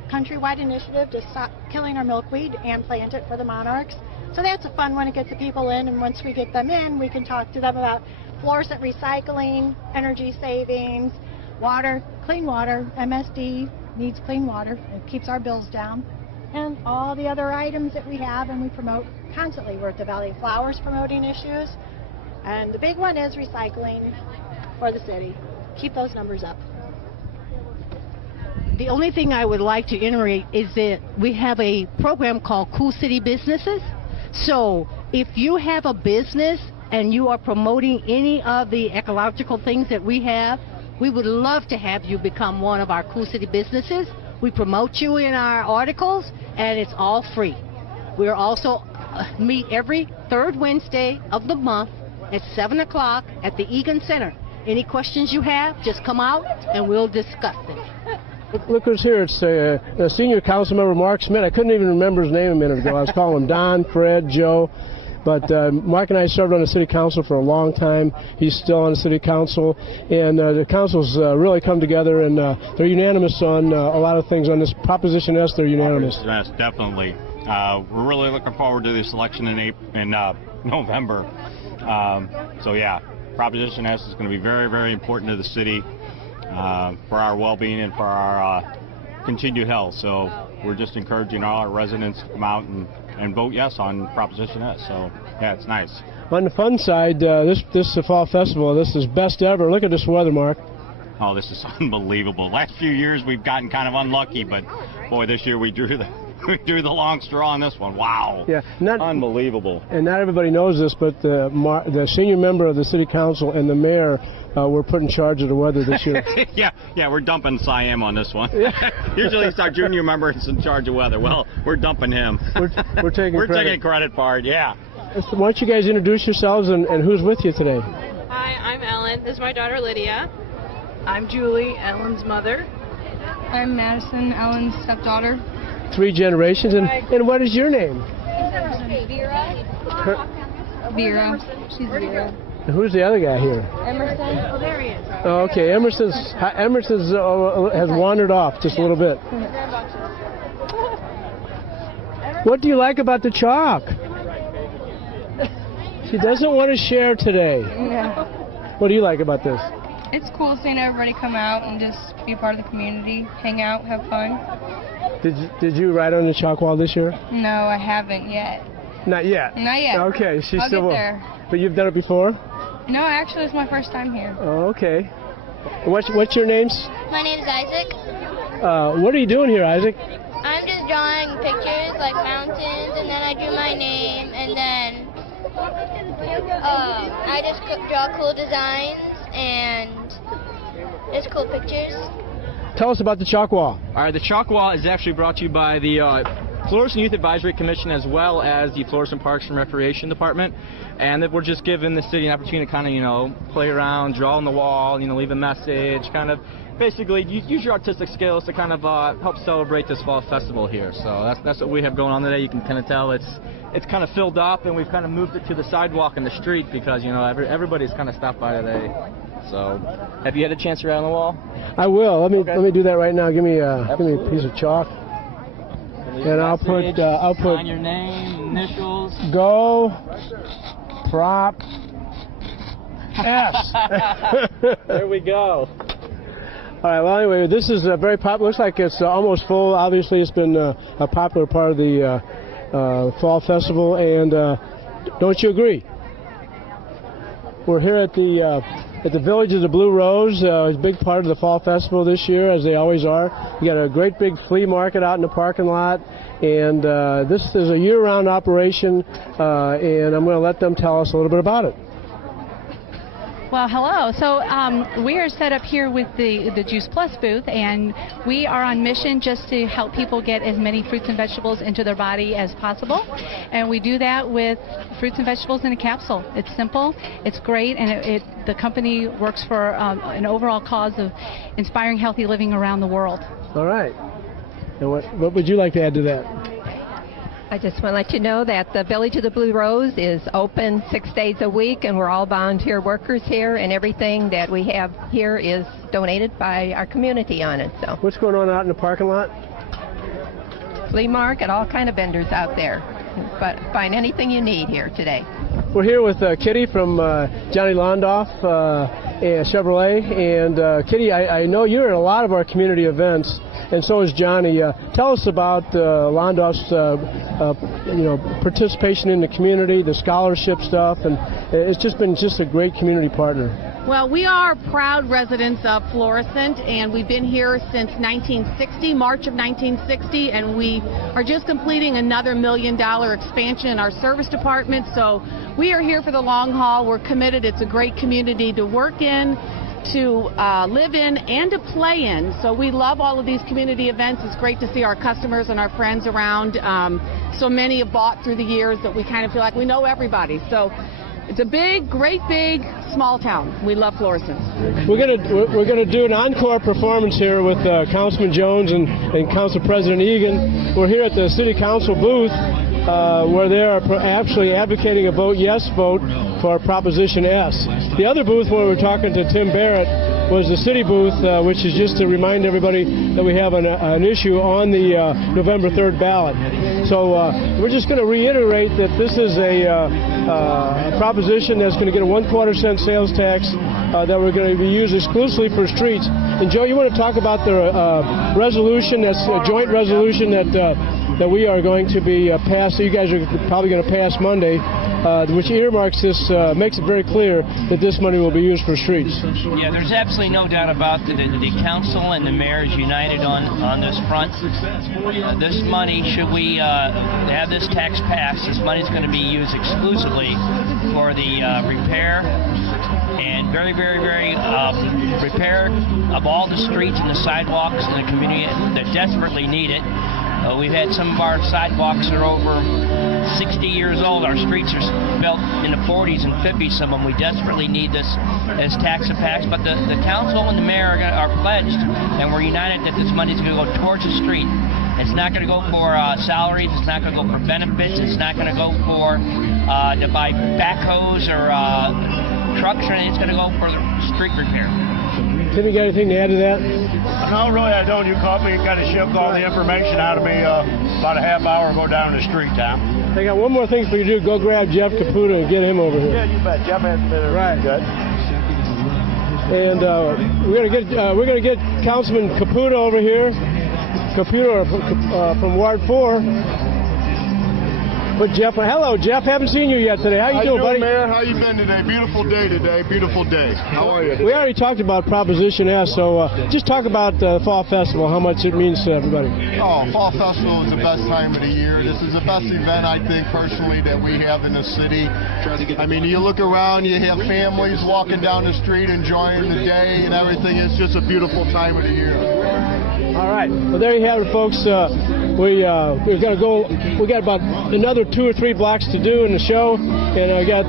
countrywide initiative, to stop killing our milkweed and plant it for the monarchs. So that's a fun one to get the people in. And once we get them in, we can talk to them about Florissant recycling, energy savings, water, clean water. MSD needs clean water. It keeps our bills down. And all the other items that we have and we promote constantly. We're at the Valley of Flowers promoting issues. And the big one is recycling for the city. Keep those numbers up. The only thing I would like to iterate is that we have a program called Cool City Businesses. So if you have a business and you are promoting any of the ecological things that we have, we would love to have you become one of our Cool City businesses. We promote you in our articles, and it's all free. We also meet every third Wednesday of the month at 7 o'clock at the Egan Center. Any questions you have, just come out, and we'll discuss them. Look who's here. It's senior council member Mark Smith. I couldn't even remember his name a minute ago. I was calling him Don, Fred, Joe. But Mark and I served on the city council for a long time. He's still on the city council, and the council's really come together, and they're unanimous on a lot of things. On this Proposition S, they're unanimous. Yes, definitely. We're really looking forward to this election in November. So yeah, Proposition S is going to be very, very important to the city for our well-being and for our continued health. So we're just encouraging all our residents to come out and vote yes on Proposition S. So yeah, it's nice. On the fun side, this fall festival, this is best ever. Look at this weather, Mark. Oh, this is unbelievable. Last few years we've gotten kind of unlucky, but boy, this year we drew the long straw on this one. Wow. Yeah, unbelievable. And not everybody knows this, but the senior member of the city council and the mayor were put in charge of the weather this year. yeah, we're dumping Siam on this one. Usually it's our junior member that's in charge of weather. Well, we're dumping him. We're taking taking credit for it, yeah. Why don't you guys introduce yourselves and who's with you today? Hi, I'm Ellen. This is my daughter Lydia. I'm Julie, Ellen's mother. I'm Madison, Ellen's stepdaughter. 3 generations. And what is your name? Vera. She's Vera. And who's the other guy here? Emerson. Oh, there he is. Oh, okay. Emerson has wandered off just a little bit. What do you like about the chalk? She doesn't want to share today. Yeah. What do you like about this? It's cool seeing everybody come out and just be a part of the community, hang out, have fun. Did you ride on the chalk wall this year? No, I haven't yet. Not yet? Not yet. Okay, she's I'll still get there. But you've done it before? No, actually, it's my first time here. Oh, okay. What's your names? My name is Isaac. What are you doing here, Isaac? I'm just drawing pictures like mountains, and then I do my name, and then I just draw cool designs and just cool pictures. Tell us about the chalk wall. All right, the chalk wall is actually brought to you by the Florissant Youth Advisory Commission as well as the Florissant Parks and Recreation Department, and that we're just giving the city an opportunity to kind of, play around, draw on the wall, leave a message, kind of basically use your artistic skills to kind of help celebrate this fall festival here. So that's what we have going on today. You can kind of tell it's kind of filled up, and we've kind of moved it to the sidewalk and the street because everybody's kind of stopped by today. So, have you had a chance to ride on the wall? I will. Let me do that right now. Give me a piece of chalk, and I'll put sign your name, initials. Go Prop S. There we go. All right. Well, anyway, this is very popular. Looks like it's almost full. Obviously, it's been a popular part of the fall festival, and don't you agree? We're here at the Village of the Blue Rose. It's a big part of the fall festival this year, as they always are. We got a great big flea market out in the parking lot, and this is a year-round operation, and I'm going to let them tell us a little bit about it. Well, hello. So we are set up here with the Juice Plus booth, and we are on mission just to help people get as many fruits and vegetables into their body as possible. And we do that with fruits and vegetables in a capsule. It's simple, it's great, and the company works for an overall cause of inspiring healthy living around the world. All right. And what would you like to add to that? I just want to let you know that the Village of the Blue Rose is open 6 days a week, and we're all volunteer workers here, and everything that we have here is donated by our community on it. So, what's going on out in the parking lot? Flea market, all kind of vendors out there. But find anything you need here today. We're here with Kitty from Johnny Londoff Chevrolet, and Kitty, I know you're at a lot of our community events, and so is Johnny. Tell us about Londoff's participation in the community, the scholarship stuff, and it's just been a great community partner. Well, we are proud residents of Florissant, and we've been here since 1960, March of 1960, and we are just completing another $1 million expansion in our service department. So we are here for the long haul. We're committed. It's a great community to work in, to live in, and to play in. So we love all of these community events. It's great to see our customers and our friends around. So many have bought through the years that we kind of feel like we know everybody. So it's a big, great big, small town. We love Florissant. We're gonna do an encore performance here with Councilman Jones and Council President Egan. We're here at the City Council booth where they are actually advocating a vote yes vote for Proposition S. The other booth where we're talking to Tim Barrett was the city booth, which is just to remind everybody that we have an issue on the November 3rd ballot. So we're just going to reiterate that this is a proposition that's going to get a 1/4 cent sales tax that we're going to be used exclusively for streets. And Joe, you want to talk about the resolution, that's a joint resolution that we are going to be passed, you guys are probably going to pass Monday, which earmarks this, makes it very clear that this money will be used for streets. Yeah, there's absolutely no doubt about that the council and the mayor is united on this front. This money, should we have this tax passed, this money is going to be used exclusively for the repair and very repair of all the streets and the sidewalks in the community that desperately need it. We've had some of our sidewalks that are over 60 years old. Our streets are built in the 40s and 50s, some of them. We desperately need this as tax impacts, but the council and the mayor are pledged, and we're united that this money is going to go towards the street. It's not going to go for salaries. It's not going to go for benefits. It's not going to go for to buy backhoes or trucks or anything. It's going to go for street repair. Tim, you got anything to add to that? No, really, I don't. You caught me, got to shift all the information out of me about a half hour ago down the street, Tom. I got one more thing for you to do. Go grab Jeff Caputo and get him over here. Yeah, you bet. Jeff hasn't been right. Good. And we're gonna get Councilman Caputo over here. Caputo from Ward 4. But Jeff, hello, Jeff. Haven't seen you yet today. How you doing, buddy? Mayor? How you been today? Beautiful day today. Beautiful day. How are you? We already talked about Proposition S, so just talk about the Fall Festival, how much it means to everybody. Oh, Fall Festival is the best time of the year. This is the best event, I think, personally, that we have in the city. I mean, you look around, you have families walking down the street enjoying the day and everything. It's just a beautiful time of the year. All right. Well, there you have it, folks. We're gonna go. We got about another 2 or 3 blocks to do in the show, and I got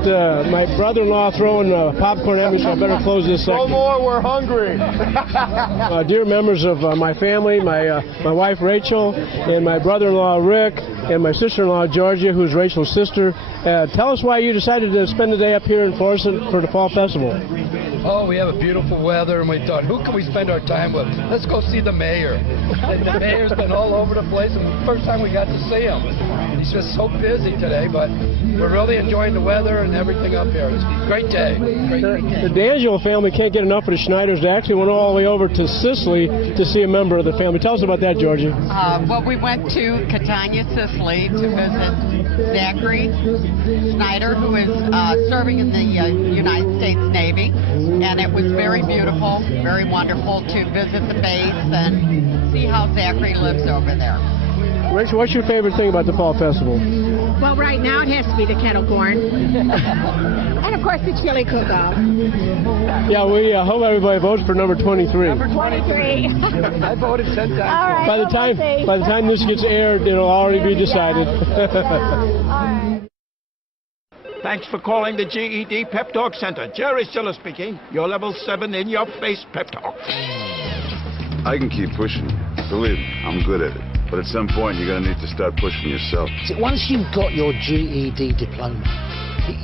my brother-in-law throwing popcorn at me, so I better close this segment. No more. We're hungry. Dear members of my family, my wife Rachel, and my brother-in-law Rick, and my sister-in-law Georgia, who's Rachel's sister. Tell us why you decided to spend the day up here in Florissant for the Fall Festival. Oh, we have a beautiful weather, and we thought, who can we spend our time with? Let's go see the mayor. The mayor's been all over the place, and the first time we got to see him. He's just so busy today, but we're really enjoying the weather and everything up here. It's a great day. The D'Angelo family can't get enough of the Schneiders. They actually went all the way over to Sicily to see a member of the family. Tell us about that, Georgie. Well, we went to Catania, Sicily to visit Zachary Schneider, who is serving in the United States Navy. And it was very beautiful, very wonderful to visit the base and see how Zachary lives over there. Rachel, what's your favorite thing about the Fall Festival? Well, right now it has to be the kettle corn. And, of course, the chili cook-off. Yeah, we hope everybody votes for number 23. Number 23. I voted 10 times. All right, by the time this gets aired, it'll already be decided. All right. Thanks for calling the GED Pep Talk Center. Jerry Siller speaking. Your level 7 in-your-face pep talk. I can keep pushing you. Believe me, I'm good at it. But at some point, you're going to need to start pushing yourself. See, once you've got your GED diploma,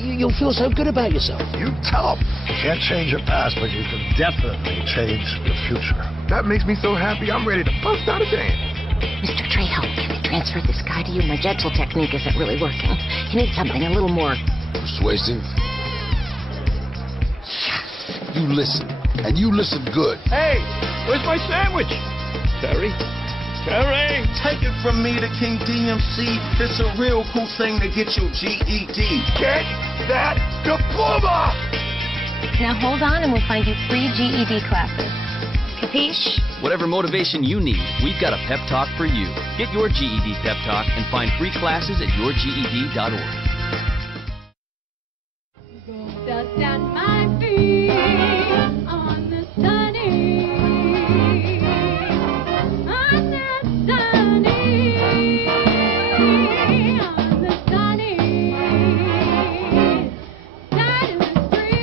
you'll feel so good about yourself. You tell them. You can't change your past, but you can definitely change your future. That makes me so happy, I'm ready to bust out a dance. Mr. Trejo, can we transfer this guy to you? My gentle technique isn't really working. You need something a little more persuasive. You listen, and you listen good. Hey, where's my sandwich? Terry? Terry! Take it from me, the King DMC. It's a real cool thing to get your GED. Get that diploma! Now hold on and we'll find you free GED classes. Capiche? Whatever motivation you need, we've got a pep talk for you. Get your GED pep talk and find free classes at yourged.org. Dust down my feet on the sunny, on the sunny, on the sunny side of the street.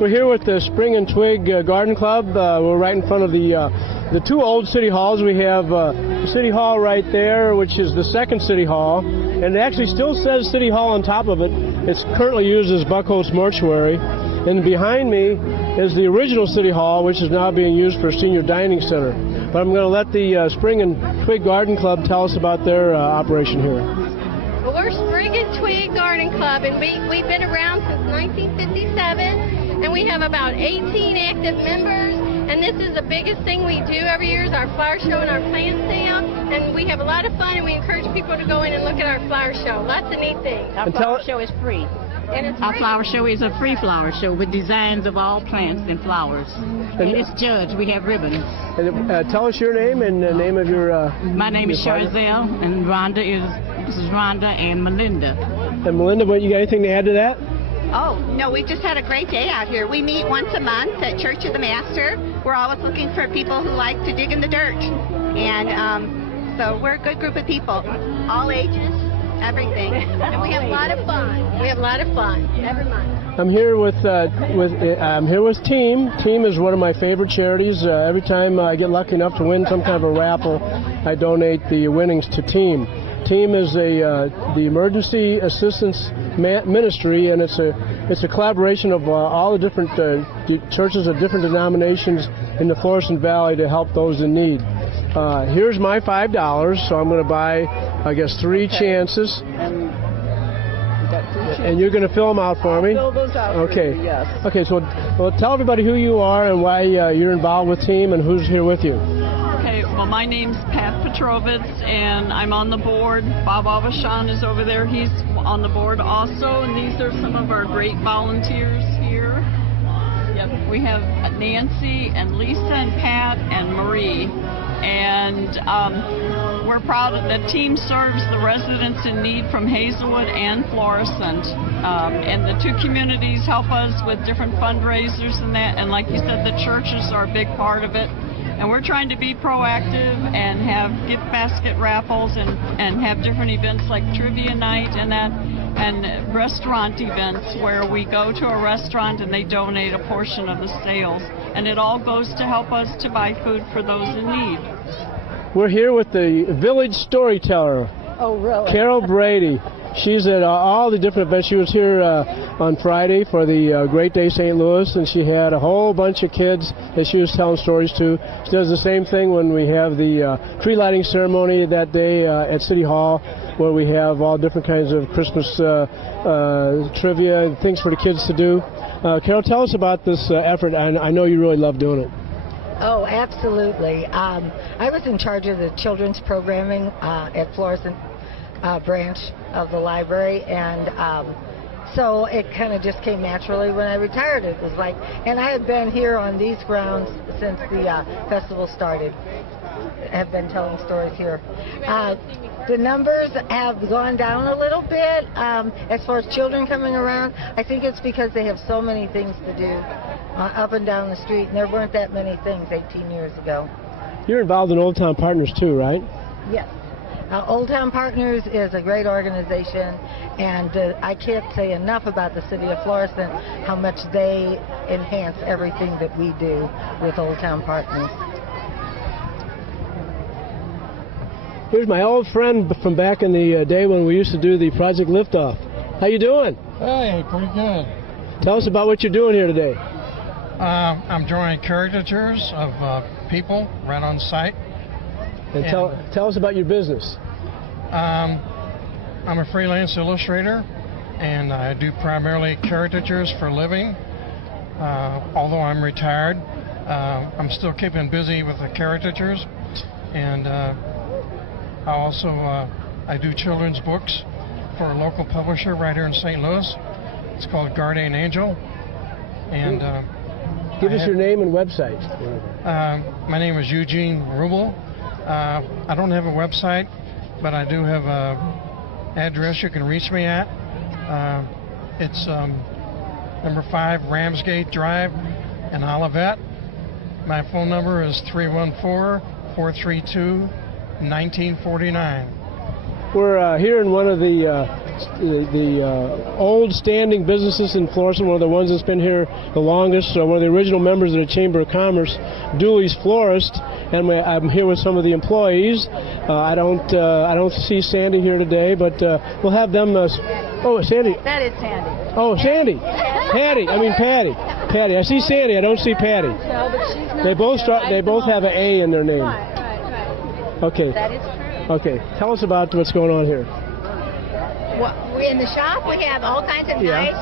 We're here with the Spring and Twig Garden Club. We're right in front of the 2 old city halls. We have City Hall right there, which is the second City Hall, and it actually still says City Hall on top of it. It's currently used as Buckholz Mortuary. And behind me is the original City Hall, which is now being used for a senior dining center. But I'm going to let the Spring and Twig Garden Club tell us about their operation here. Well, we're Spring and Queen Garden Club, and we've been around since 1957, and we have about 18 active members. And this is the biggest thing we do every year is our flower show and our plant stamp. And we have a lot of fun, and we encourage people to go in and look at our flower show. Lots of neat things. Our flower show is free. And it's Our free. flower show is a free flower show with designs of all plants and flowers. And it's judged. We have ribbons. And tell us your name and the name of your... My name is your partner. Charzelle, and this is Rhonda and Melinda. And Melinda, what, you got anything to add to that? Oh, no, we've just had a great day out here. We meet once a month at Church of the Master. We're always looking for people who like to dig in the dirt. And so we're a good group of people, all ages, everything. And we have a lot of fun. We have a lot of fun every month. I'm here with Team. Team is one of my favorite charities. Every time I get lucky enough to win some kind of a raffle, I donate the winnings to Team. Team is the emergency assistance ministry, and it's a collaboration of all the different churches of different denominations in the Florissant Valley to help those in need. Here's my $5, so I'm going to buy, I guess, 3 chances. And you're going to fill them out for me? I'll fill those out okay. for you, yes. Okay, so well, tell everybody who you are and why you're involved with Team and who's here with you. Okay, well, my name's Pat Petrovitz, and I'm on the board. Bob Avashan is over there. He's on the board also, and these are some of our great volunteers here. Yep, we have Nancy and Lisa and Pat and Marie. And we're proud that the team serves the residents in need from Hazelwood and Florissant. And the 2 communities help us with different fundraisers and that. And like you said, the churches are a big part of it. And we're trying to be proactive and have gift basket raffles and have different events like trivia night and that, and restaurant events where we go to a restaurant and they donate a portion of the sales. And it all goes to help us to buy food for those in need. We're here with the village storyteller, Oh, really? Carol Brady. She's at all the different events. She was here on Friday for the Great Day St. Louis, and she had a whole bunch of kids that she was telling stories to. She does the same thing when we have the tree lighting ceremony that day at City Hall, where we have all different kinds of Christmas trivia and things for the kids to do. Carol, tell us about this effort. I know you really love doing it. Oh, absolutely. I was in charge of the children's programming at Florissant branch of the library, and so it kind of just came naturally when I retired. It was like, and I had been here on these grounds since the festival started. I have been telling stories here. The numbers have gone down a little bit as far as children coming around. I think it's because they have so many things to do up and down the street, and there weren't that many things 18 years ago. You're involved in Old Town Partners too, right? Yes. Old Town Partners is a great organization, and I can't say enough about the city of Florissant, how much they enhance everything that we do with Old Town Partners. Here's my old friend from back in the day when we used to do the Project Liftoff. How you doing? Hey, pretty good. Tell us about what you're doing here today. I'm drawing caricatures of people right on site. And tell us about your business. I'm a freelance illustrator, and I do primarily caricatures for a living. Although I'm retired, I'm still keeping busy with the caricatures, and I do children's books for a local publisher right here in St. Louis. It's called Guardian Angel. And give us your name and website. My name is Eugene Rubel. I don't have a website, but I do have an address you can reach me at. It's number 5 Ramsgate Drive in Olivet. My phone number is 314-432-1949. We're here in one of the old standing businesses in Florissant, one of the ones that's been here the longest, one of the original members of the Chamber of Commerce, Dooley's Florist, and I'm here with some of the employees. I don't see Sandy here today, but we'll have them. Oh, Sandy. That is Sandy. Oh, Sandy. Patty. I mean Patty. Patty. I see Sandy. I don't see Patty. No, but she's not. They both have an A in their name. Right. Okay. That is true. Okay. Tell us about what's going on here. in the shop, we have all kinds of nice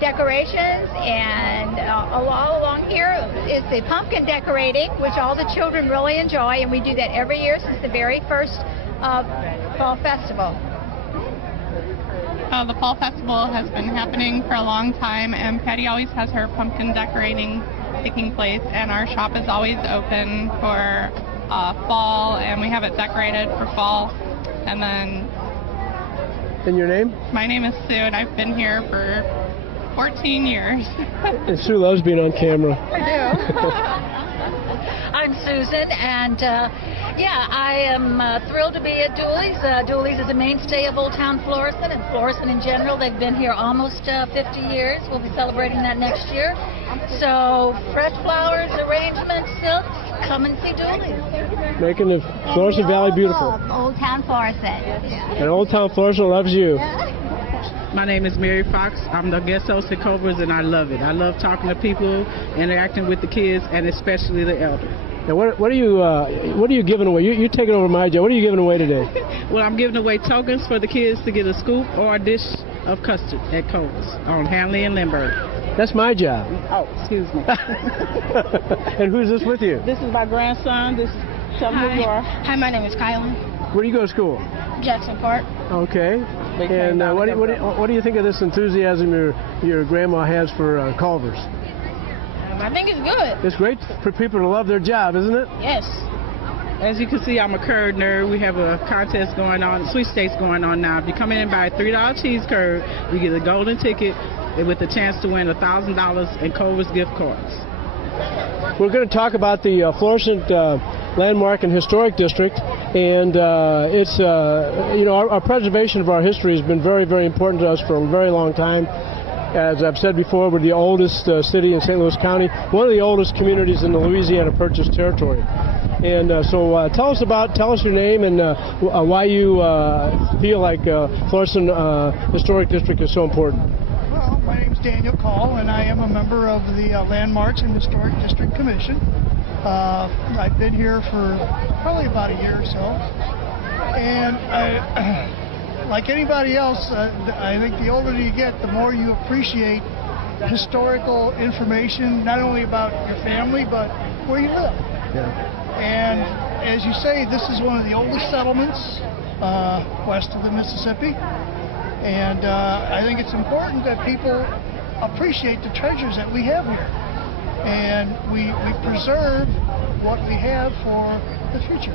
decorations, and all along here is the pumpkin decorating, which all the children really enjoy, and we do that every year since the very first Fall Festival. The Fall Festival has been happening for a long time, and Patty always has her pumpkin decorating taking place, and our shop is always open for fall, and we have it decorated for fall. And then... And your name? My name is Sue, and I've been here for 14 years. And Sue loves being on camera. I do. I'm Susan, and I am thrilled to be at Dooley's. Dooley's is a mainstay of Old Town Florissant and Florissant in general. They've been here almost 50 years. We'll be celebrating that next year. So fresh flowers, arrangements, silks, come and see Dooley's. Making the Florissant Valley beautiful. Old Town Florissant. And Old Town Florissant loves you. My name is Mary Fox. I'm the guest host at Culver's, and I love it. I love talking to people, interacting with the kids, and especially the elders. Now, what are you giving away? You're taking over my job. What are you giving away today? Well, I'm giving away tokens for the kids to get a scoop or a dish of custard at Culver's on Hanley and Lindbergh. That's my job. Oh, excuse me. And who's this with you? This is my grandson. This is tell me who you are. Hi, my name is Kylan. Where do you go to school? Jackson Park. Okay. And what do you think of this enthusiasm your grandma has for Culver's? I think it's good. It's great for people to love their job, isn't it? Yes. As you can see, I'm a curd nerd. We have a contest going on, sweepstakes going on now. If you come in and buy a $3 cheese curd, you get a golden ticket with the chance to win $1,000 in Culver's gift cards. We're going to talk about the Florissant Landmark and Historic District, and it's our preservation of our history has been very, very important to us for a very long time. As I've said before, we're the oldest city in St. Louis County, one of the oldest communities in the Louisiana Purchase Territory. And so tell us your name and why you feel like Florissant Historic District is so important. Well, my name is Daniel Call, and I am a member of the Landmarks and Historic District Commission. I've been here for probably about a year or so. And like anybody else, I think the older you get, the more you appreciate historical information, not only about your family, but where you live. Yeah. And as you say, this is one of the oldest settlements west of the Mississippi. And I think it's important that people appreciate the treasures that we have here. And we preserve what we have for the future.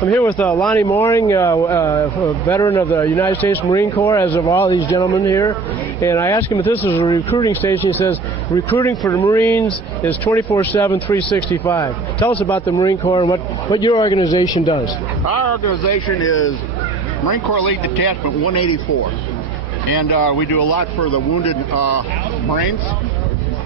I'm here with Lonnie Mooring, a veteran of the United States Marine Corps, as of all these gentlemen here. And I asked him if this is a recruiting station. He says recruiting for the Marines is 24/7, 365. Tell us about the Marine Corps and what your organization does. Our organization is Marine Corps Elite Detachment 184. And we do a lot for the wounded Marines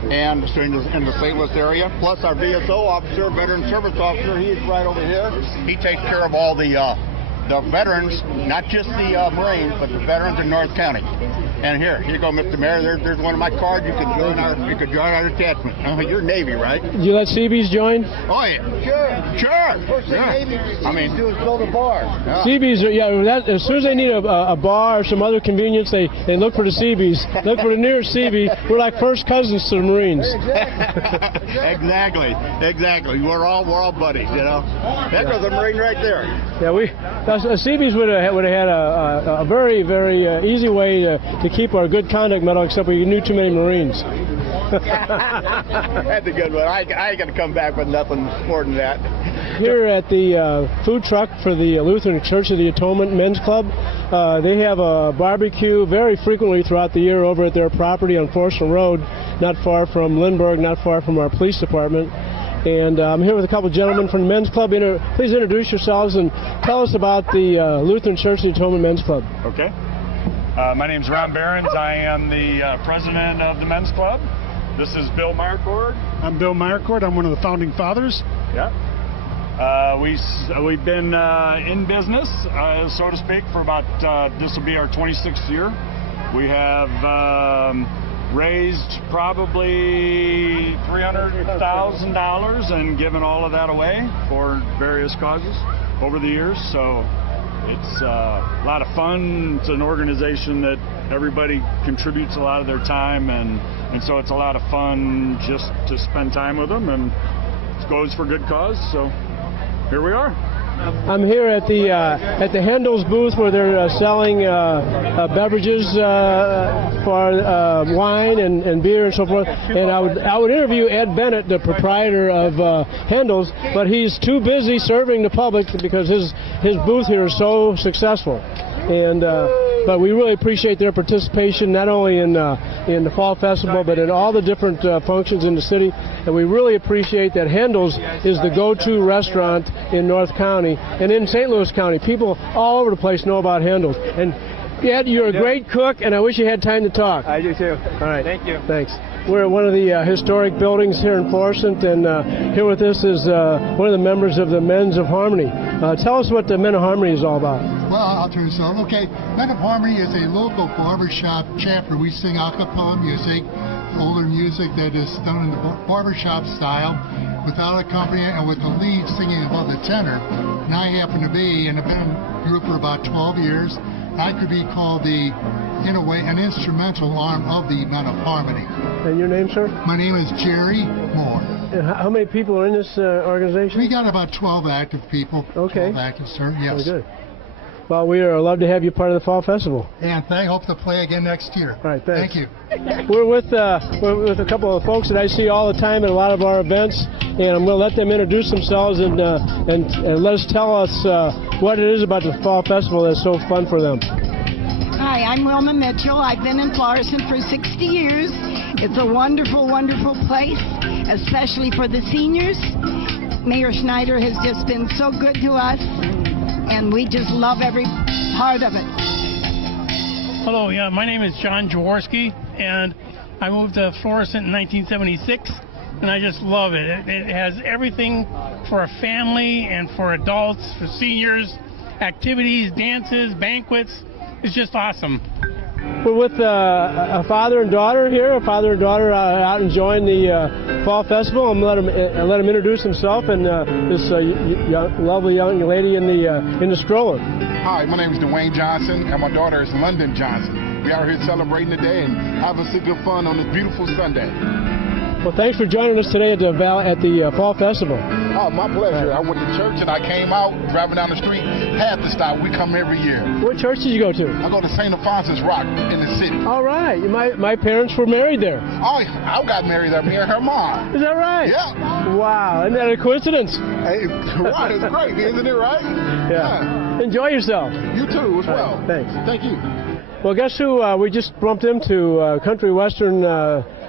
and in the St. Louis area. Plus our VSO officer, Veteran Service Officer, he's right over here. He takes care of all the veterans, not just the Marines, but the veterans in North County. And here you go, Mr. Mayor. There's one of my cards. You could join our detachment. You're Navy, right? Did you let Seabees join? Oh yeah. Sure. First thing Navy do is build a bar. Yeah. Seabees, as soon as they need a bar or some other convenience, they look for the Seabees. Look for the nearest Seabee. We're like first cousins to the Marines. Exactly. We're all buddies, you know. That goes a Marine right there. Yeah, Seabees would have had a very, very easy way to keep our good conduct medal, except we knew too many Marines. That's a good one. I ain't gonna come back with nothing more than that. Here at the food truck for the Lutheran Church of the Atonement Men's Club, they have a barbecue very frequently throughout the year over at their property on Florissant Road, not far from Lindbergh, not far from our police department. And I'm here with a couple gentlemen from the Men's Club. Please introduce yourselves and tell us about the Lutheran Church of the Atonement Men's Club. Okay. My name's Ron Behrens. I am the president of the Men's Club. This is Bill Marcourt. I'm Bill Marcourt. I'm one of the founding fathers. Yeah. We've been in business, so to speak, for about, this will be our 26th year. We have raised probably $300,000 and given all of that away for various causes over the years. So It's a lot of fun. It's an organization that everybody contributes a lot of their time, and so it's a lot of fun just to spend time with them, and it goes for good cause. So here we are. I'm here at the Hendel's booth where they're selling beverages for wine and beer and so forth. And I would interview Ed Bennett, the proprietor of Hendel's, but he's too busy serving the public because his booth here is so successful. And but we really appreciate their participation, not only in the Fall Festival, but in all the different functions in the city. And we really appreciate that Hendel's is the go-to restaurant in North County and in St. Louis County. People all over the place know about Hendel's. And Ed, you're a great cook, and I wish you had time to talk. I do too. All right. Thank you. Thanks. We're at one of the historic buildings here in Florissant, and here with us is one of the members of the Men's of Harmony. Tell us what the Men of Harmony is all about. Well, I'll turn this over. Okay, Men of Harmony is a local barbershop chapter. We sing a cappella music, older music that is done in the barbershop style, without accompaniment and with the lead singing above the tenor. And I happen to be, and I've been in the group for about 12 years. I could be called in a way, an instrumental arm of the Men of Harmony. And your name, sir? My name is Jerry Moore. And how many people are in this organization? We got about 12 active people. Okay. 12 active, sir, yes. Very good. Well, we are love to have you part of the Fall Festival. And hope to play again next year. All right, thanks. Thank you. We're with a couple of folks that I see all the time at a lot of our events, and I'm going to let them introduce themselves and let us tell us what it is about the Fall Festival that's so fun for them. Hi, I'm Wilma Mitchell. I've been in Florissant for 60 years. It's a wonderful, wonderful place, especially for the seniors. Mayor Schneider has just been so good to us, and we just love every part of it. Hello, yeah, my name is John Jaworski, and I moved to Florissant in 1976, and I just love it. It has everything for a family and for adults, for seniors, activities, dances, banquets. It's just awesome. We're with a father and daughter here, out enjoying the Fall Festival. I'm going to let him introduce himself and this lovely young lady in the stroller. Hi, my name is Dwayne Johnson, and my daughter is London Johnson. We are here celebrating the day and having some good fun on this beautiful Sunday. Well, thanks for joining us today at the Fall Festival. Oh, my pleasure. I went to church and I came out driving down the street. Had to stop. We come every year. What church did you go to? I go to St. Alphonsus Rock in the city. All right. My parents were married there. Oh, I got married there. Me and her mom. Is that right? Yeah. Wow. Isn't that a coincidence? Hey, right. It's great, isn't it, right? Yeah. Enjoy yourself. You too as well. Right. Thanks. Thank you. Well, guess who we just bumped into? Country Western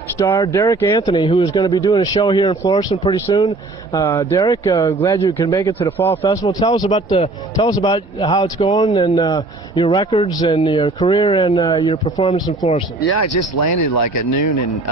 star Derek Anthony, who is going to be doing a show here in Florissant pretty soon. Derek, glad you can make it to the Fall Festival. Tell us about how it's going and your records and your career and your performance in Florissant. Yeah, I just landed like at noon, and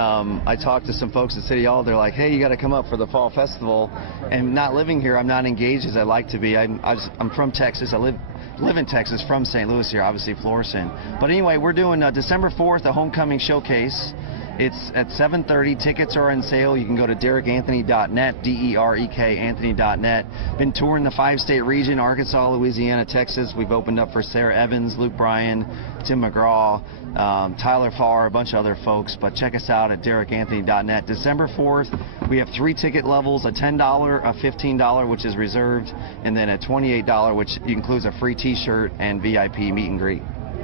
I talked to some folks at City Hall. They're like, "Hey, you got to come up for the Fall Festival." And not living here, I'm not engaged as I like to be. I'm from Texas. I live in Texas, from St. Louis here, obviously Florissant. But anyway, we're doing December 4th, a homecoming showcase. It's at 7:30. Tickets are on sale. You can go to DerekAnthony.net, D-E-R-E-K, Anthony.net. Been touring the 5-state region, Arkansas, Louisiana, Texas. We've opened up for Sarah Evans, Luke Bryan, Tim McGraw, Tyler Farr, a bunch of other folks. But check us out at DerekAnthony.net. December 4th, we have 3 ticket levels, a $10, a $15, which is reserved, and then a $28, which includes a free T-shirt and VIP meet and greet.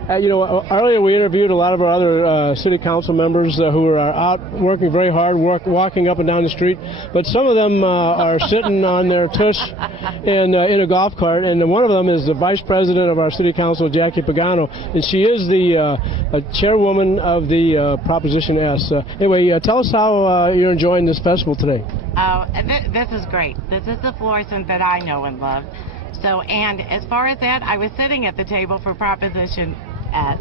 Earlier we interviewed a lot of our other city council members who are out working very hard, walking up and down the street, but some of them are sitting on their tush in a golf cart, and one of them is the vice president of our city council, Jackie Pagano, and she is the chairwoman of the Proposition S. Anyway, tell us how you're enjoying this festival today. This is great. This is the Florissant that I know and love. So, and as far as that, I was sitting at the table for Proposition S,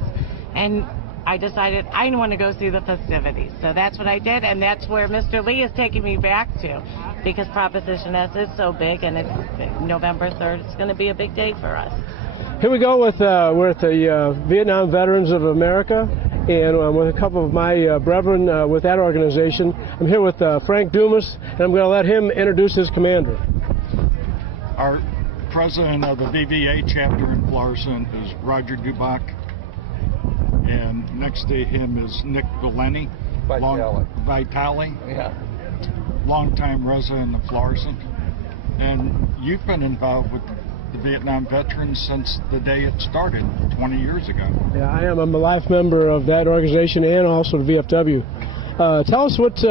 and I decided I want to go see the festivities. So that's what I did, and that's where Mr. Lee is taking me back to, because Proposition S is so big, and it's November 3rd. It's going to be a big day for us. Here we go with we're at the Vietnam Veterans of America, and with a couple of my brethren with that organization. I'm here with Frank Dumas, and I'm going to let him introduce his commander. Our president of the VVA chapter in Florissant is Roger Dubach, and next to him is Nick Valeni. Vitale. Yeah. Longtime resident of Florissant. And you've been involved with the Vietnam veterans since the day it started 20 years ago. Yeah, I am. I'm a life member of that organization and also the VFW. Tell us what's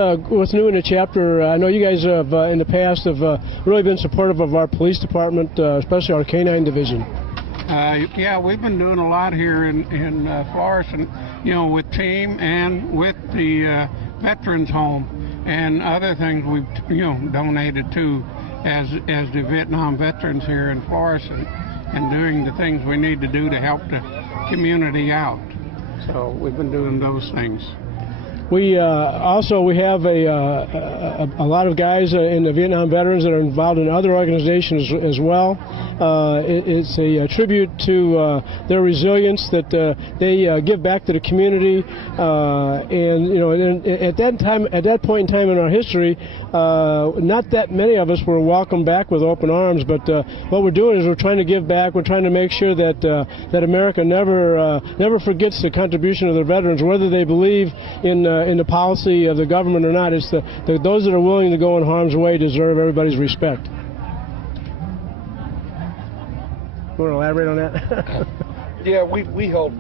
new in the chapter. I know you guys have in the past have really been supportive of our police department, especially our K-9 division. Yeah, we've been doing a lot here in Florissant, with team and with the Veterans Home and other things we've, donated to as the Vietnam veterans here in Florissant, and doing the things we need to do to help the community out. So we've been doing those things. We have a lot of guys in the Vietnam veterans that are involved in other organizations as well. It's a tribute to their resilience that they give back to the community. And at that point in time in our history, not that many of us were welcomed back with open arms. But what we're doing is we're trying to give back. We're trying to make sure that America never forgets the contribution of their veterans, whether they believe in the policy of the government or not. It's those that are willing to go in harm's way deserve everybody's respect. You want to elaborate on that? Yeah, we help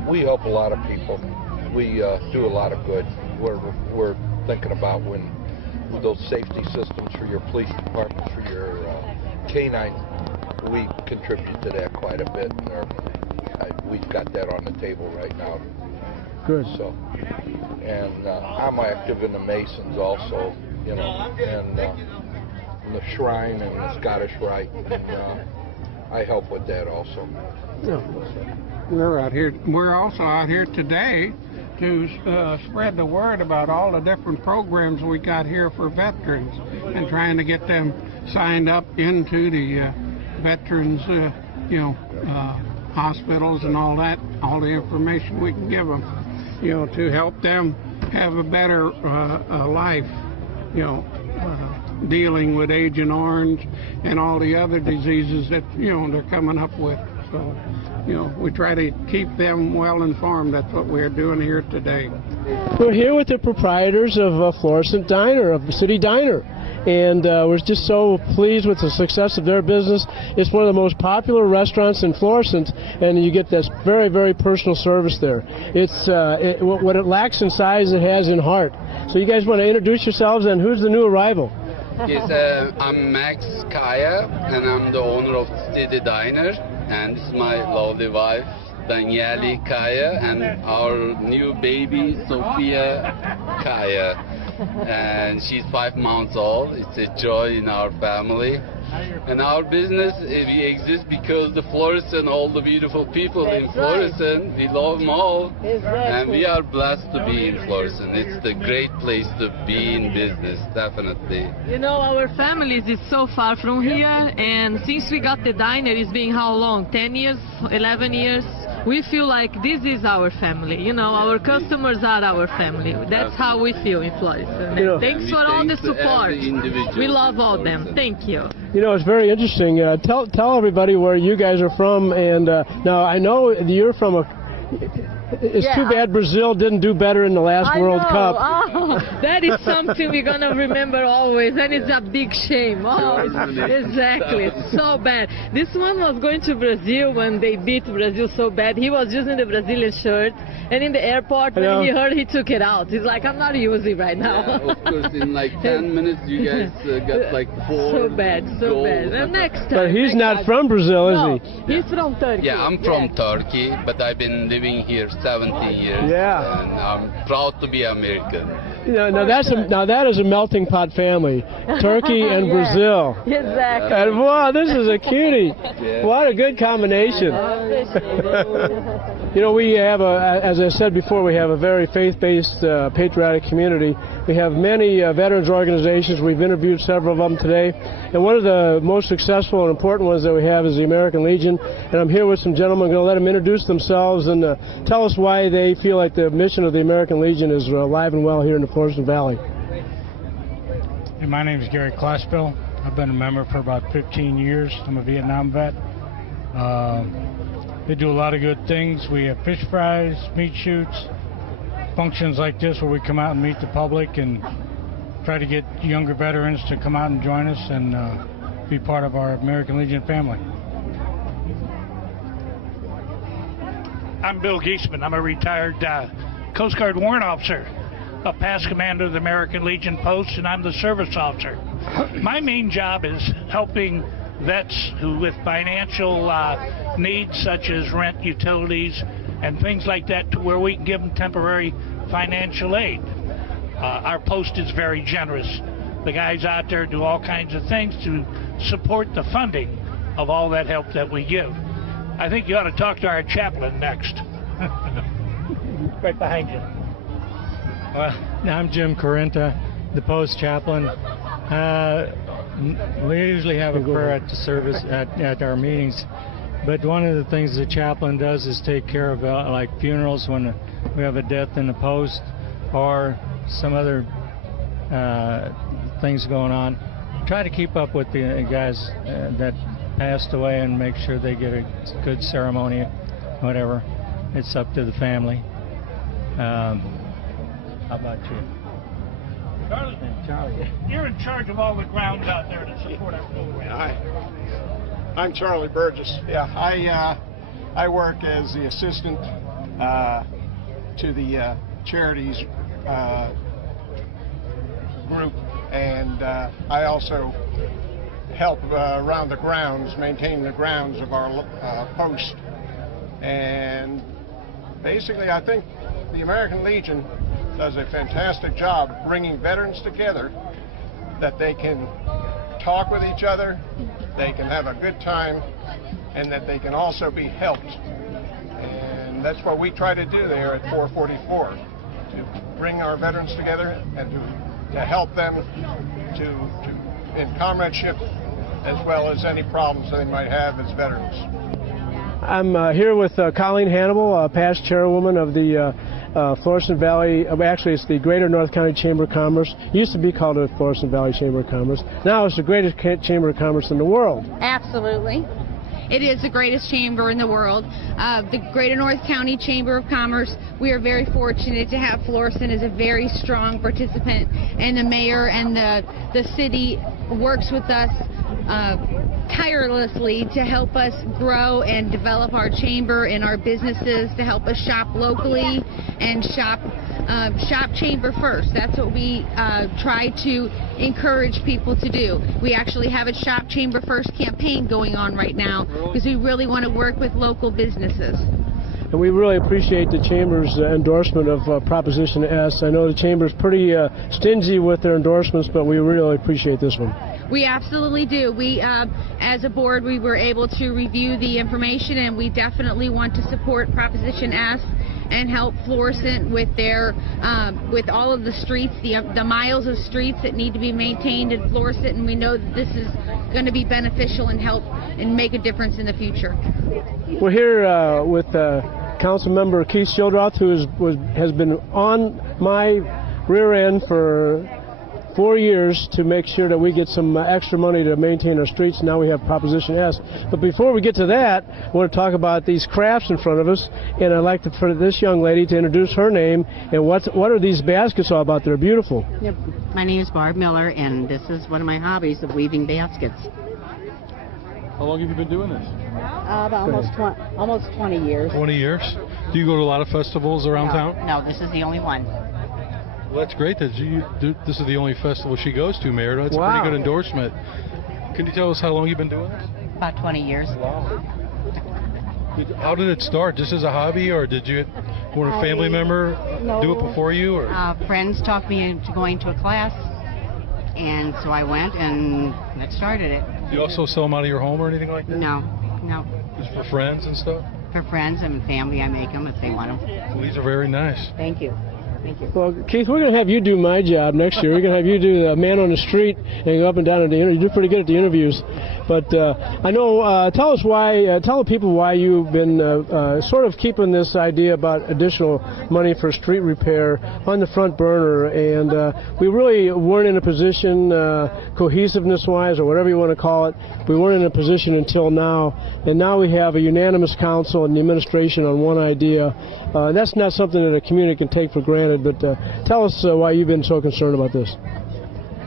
a lot of people. We do a lot of good. We're thinking about when those safety systems for your police department, for your K-9, we contribute to that quite a bit. And we've got that on the table right now. Good. So, and I'm active in the Masons also, and the Shrine and the Scottish Rite, and I help with that also. Yeah. We're also out here today to spread the word about all the different programs we got here for veterans, and trying to get them signed up into the veterans, hospitals and all that, all the information we can give them, to help them have a better life, dealing with Agent Orange and all the other diseases that, they're coming up with. So, we try to keep them well informed. That's what we're doing here today. We're here with the proprietors of Florissant Diner, of the City Diner. And we're just so pleased with the success of their business. It's one of the most popular restaurants in Florissant, and you get this very, very personal service there. It's what it lacks in size, it has in heart. So you guys want to introduce yourselves, and who's the new arrival? Yes, I'm Max Kaya, and I'm the owner of City Diner, and this is my lovely wife, Daniele Kaya, and our new baby, Sophia Kaya. And she's 5 months old. It's a joy in our family. And our business, we exist because the Florissant, all the beautiful people in Florissant, we love them all. And we are blessed to be in Florissant. It's the great place to be in business, definitely. Our families is so far from here, and since we got the diner, it's been how long? 10 years? 11 years? We feel like this is our family. Our customers are our family. That's how we feel in Florissant. Thanks for all the support. We love all them. Thank you. It's very interesting. Tell everybody where you guys are from. And now I know you're from a... It's too bad Brazil didn't do better in the last World Cup. Oh, that is something we're going to remember always, and it's a big shame. Oh, exactly. It's so bad. This one was going to Brazil when they beat Brazil so bad. He was using the Brazilian shirt, and in the airport, when he heard, he took it out. He's like, I'm not using right now. Yeah, of course, in like 10 minutes, you guys got like 4 So bad, so bad. And next time. But he's not from Brazil, is he? He's from Turkey. Yeah, I'm from Turkey, but I've been living here 17 years. Yeah. And I'm proud to be American. Now that is a melting pot family. Turkey and Brazil. Exactly. And wow, this is a cutie. Yeah. What a good combination. We have as I said before, we have a very faith-based, patriotic community. We have many veterans organizations. We've interviewed several of them today. And one of the most successful and important ones that we have is the American Legion. And I'm here with some gentlemen. I'm going to let them introduce themselves and tell us why they feel like the mission of the American Legion is alive and well here in the Florissant Valley. Hey, my name is Gary Claspel. I've been a member for about 15 years. I'm a Vietnam vet. They do a lot of good things. We have fish fries, meat shoots, functions like this where we come out and meet the public and try to get younger veterans to come out and join us and be part of our American Legion family. I'm Bill Geisman. I'm a retired Coast Guard warrant officer, a past commander of the American Legion Post, and I'm the service officer. My main job is helping vets who with financial needs such as rent, utilities, and things like that to where we can give them temporary financial aid. Our post is very generous. The guys out there do all kinds of things to support the funding of all that help that we give. I think you ought to talk to our chaplain next. Right behind you. I'm Jim Correnta, the post chaplain. We usually have a prayer at the service at our meetings, but one of the things the chaplain does is take care of like funerals when we have a death in the post or some other things going on. Try to keep up with the guys that passed away and make sure they get a good ceremony, whatever. It's up to the family. How about you? Charlie, you're in charge of all the grounds out there to support our program. Hi, I'm Charlie Burgess. Yeah, I work as the assistant to the charities group, and I also help around the grounds, maintain the grounds of our post. And basically, I think the American Legion does a fantastic job bringing veterans together, that they can talk with each other, they can have a good time, and that they can also be helped. And that's what we try to do there at 444, to bring our veterans together and to help them in comradeship as well as any problems they might have as veterans. I'm here with Colleen Hannibal, past chairwoman of the Florissant Valley, actually it's the Greater North County Chamber of Commerce. It used to be called the Florissant Valley Chamber of Commerce. Now it's the greatest chamber of commerce in the world. Absolutely. It is the greatest chamber in the world. The Greater North County Chamber of Commerce, we are very fortunate to have Florissant as a very strong participant, and the mayor and the city works with us tirelessly to help us grow and develop our chamber and our businesses, to help us shop locally and shop chamber first. That's what we try to encourage people to do. We actually have a Shop Chamber First campaign going on right now because we really want to work with local businesses. And we really appreciate the Chamber's endorsement of Proposition S. I know the Chamber's pretty stingy with their endorsements, but we really appreciate this one. We absolutely do. We, as a board, we were able to review the information, and we definitely want to support Proposition S and help Florissant with their, with all of the streets, the miles of streets that need to be maintained in Florissant, and we know that this is going to be beneficial and help and make a difference in the future. We're here with Council Member Keith Shildroth, who has been on my rear end for 4 years to make sure that we get some extra money to maintain our streets. Now we have Proposition S. But before we get to that, I want to talk about these crafts in front of us, and I'd like for this young lady to introduce her name and what are these baskets all about? They're beautiful. Yep. My name is Barb Miller, and this is one of my hobbies of weaving baskets. How long have you been doing this? Almost 20 years. 20 years? Do you go to a lot of festivals around town? No, this is the only one. Well, that's great that this is the only festival she goes to, Mayor. That's a pretty good endorsement. Can you tell us how long you've been doing this? About 20 years. Wow. How did it start? Just as a hobby, or did you, or a family member do it before you? Or? Friends talked me into going to a class, and so I went, and that started it. Do you also sell them out of your home or anything like that? No. Just for friends and stuff? For friends and family, I make them if they want them. Well, these are very nice. Thank you. Thank you. Well, Keith, we're going to have you do my job next year. We're going to have you do the man on the street and go up and down at the interview. You do pretty good at the interviews. But I know, tell the people why you've been sort of keeping this idea about additional money for street repair on the front burner. And we really weren't in a position, cohesiveness-wise, or whatever you want to call it, we weren't in a position until now. And now we have a unanimous council and the administration on one idea. That's not something that a community can take for granted, but tell us why you've been so concerned about this.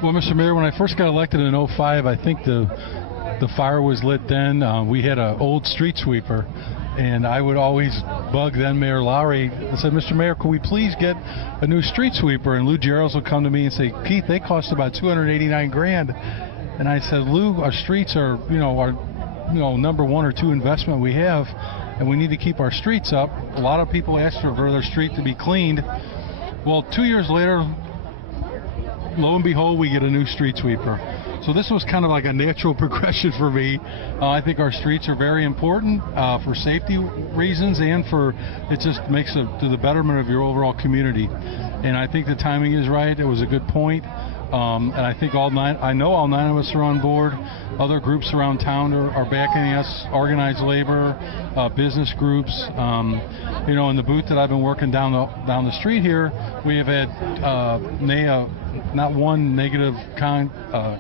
Well, Mr. Mayor, when I first got elected in 2005, I think the fire was lit then. We had an old street sweeper, and I would always bug then Mayor Lowry and said, Mr. Mayor, could we please get a new street sweeper? And Lou Gerald would come to me and say, Keith, they cost about $289 grand. And I said, Lou, our streets are, our number one or two investment we have, and we need to keep our streets up. A lot of people ask for their street to be cleaned. Well, 2 years later, lo and behold, we get a new street sweeper. So this was kind of like a natural progression for me. I think our streets are very important for safety reasons, and it just makes to the betterment of your overall community. And I think the timing is right. It was a good point. And I think all nine of us are on board. Other groups around town are backing us, organized labor, business groups. In the booth that I've been working down the street here, we have had not one negative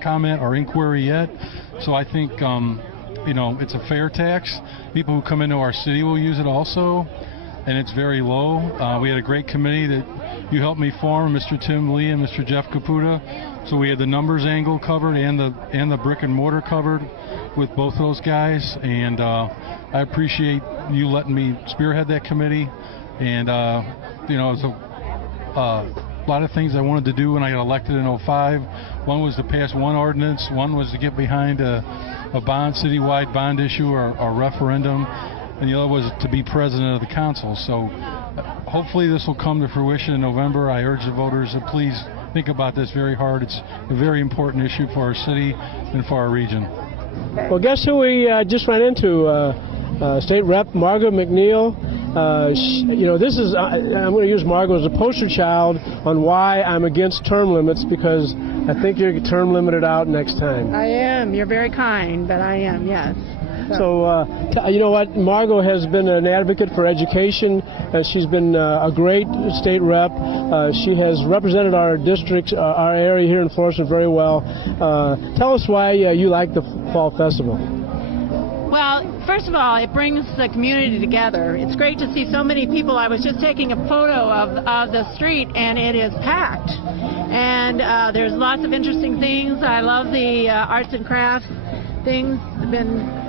comment or inquiry yet. So I think it's a fair tax. People who come into our city will use it also, and it's very low. We had a great committee that you helped me form, Mr. Tim Lee and Mr. Jeff Caputa. So we had the numbers angle covered and the brick and mortar covered with both those guys. And I appreciate you letting me spearhead that committee. And it's a lot of things I wanted to do when I got elected in 2005. One was to pass one ordinance. One was to get behind a citywide bond issue or referendum. And the other was to be president of the council. So hopefully this will come to fruition in November. I urge the voters to please think about this very hard. It's a very important issue for our city and for our region. Well, guess who we just ran into? State Rep Margo McNeil. This is, I'm going to use Margo as a poster child on why I'm against term limits, because I think you're term limited out next time. I am. You're very kind, but I am, yes. So, you know what? Margo has been an advocate for education, and she's been a great state rep. She has represented our district, our area here in Florissant very well. Tell us why you like the Fall Festival. Well, first of all, it brings the community together. It's great to see so many people. I was just taking a photo of the street, and it is packed. And there's lots of interesting things. I love the arts and crafts things. I've been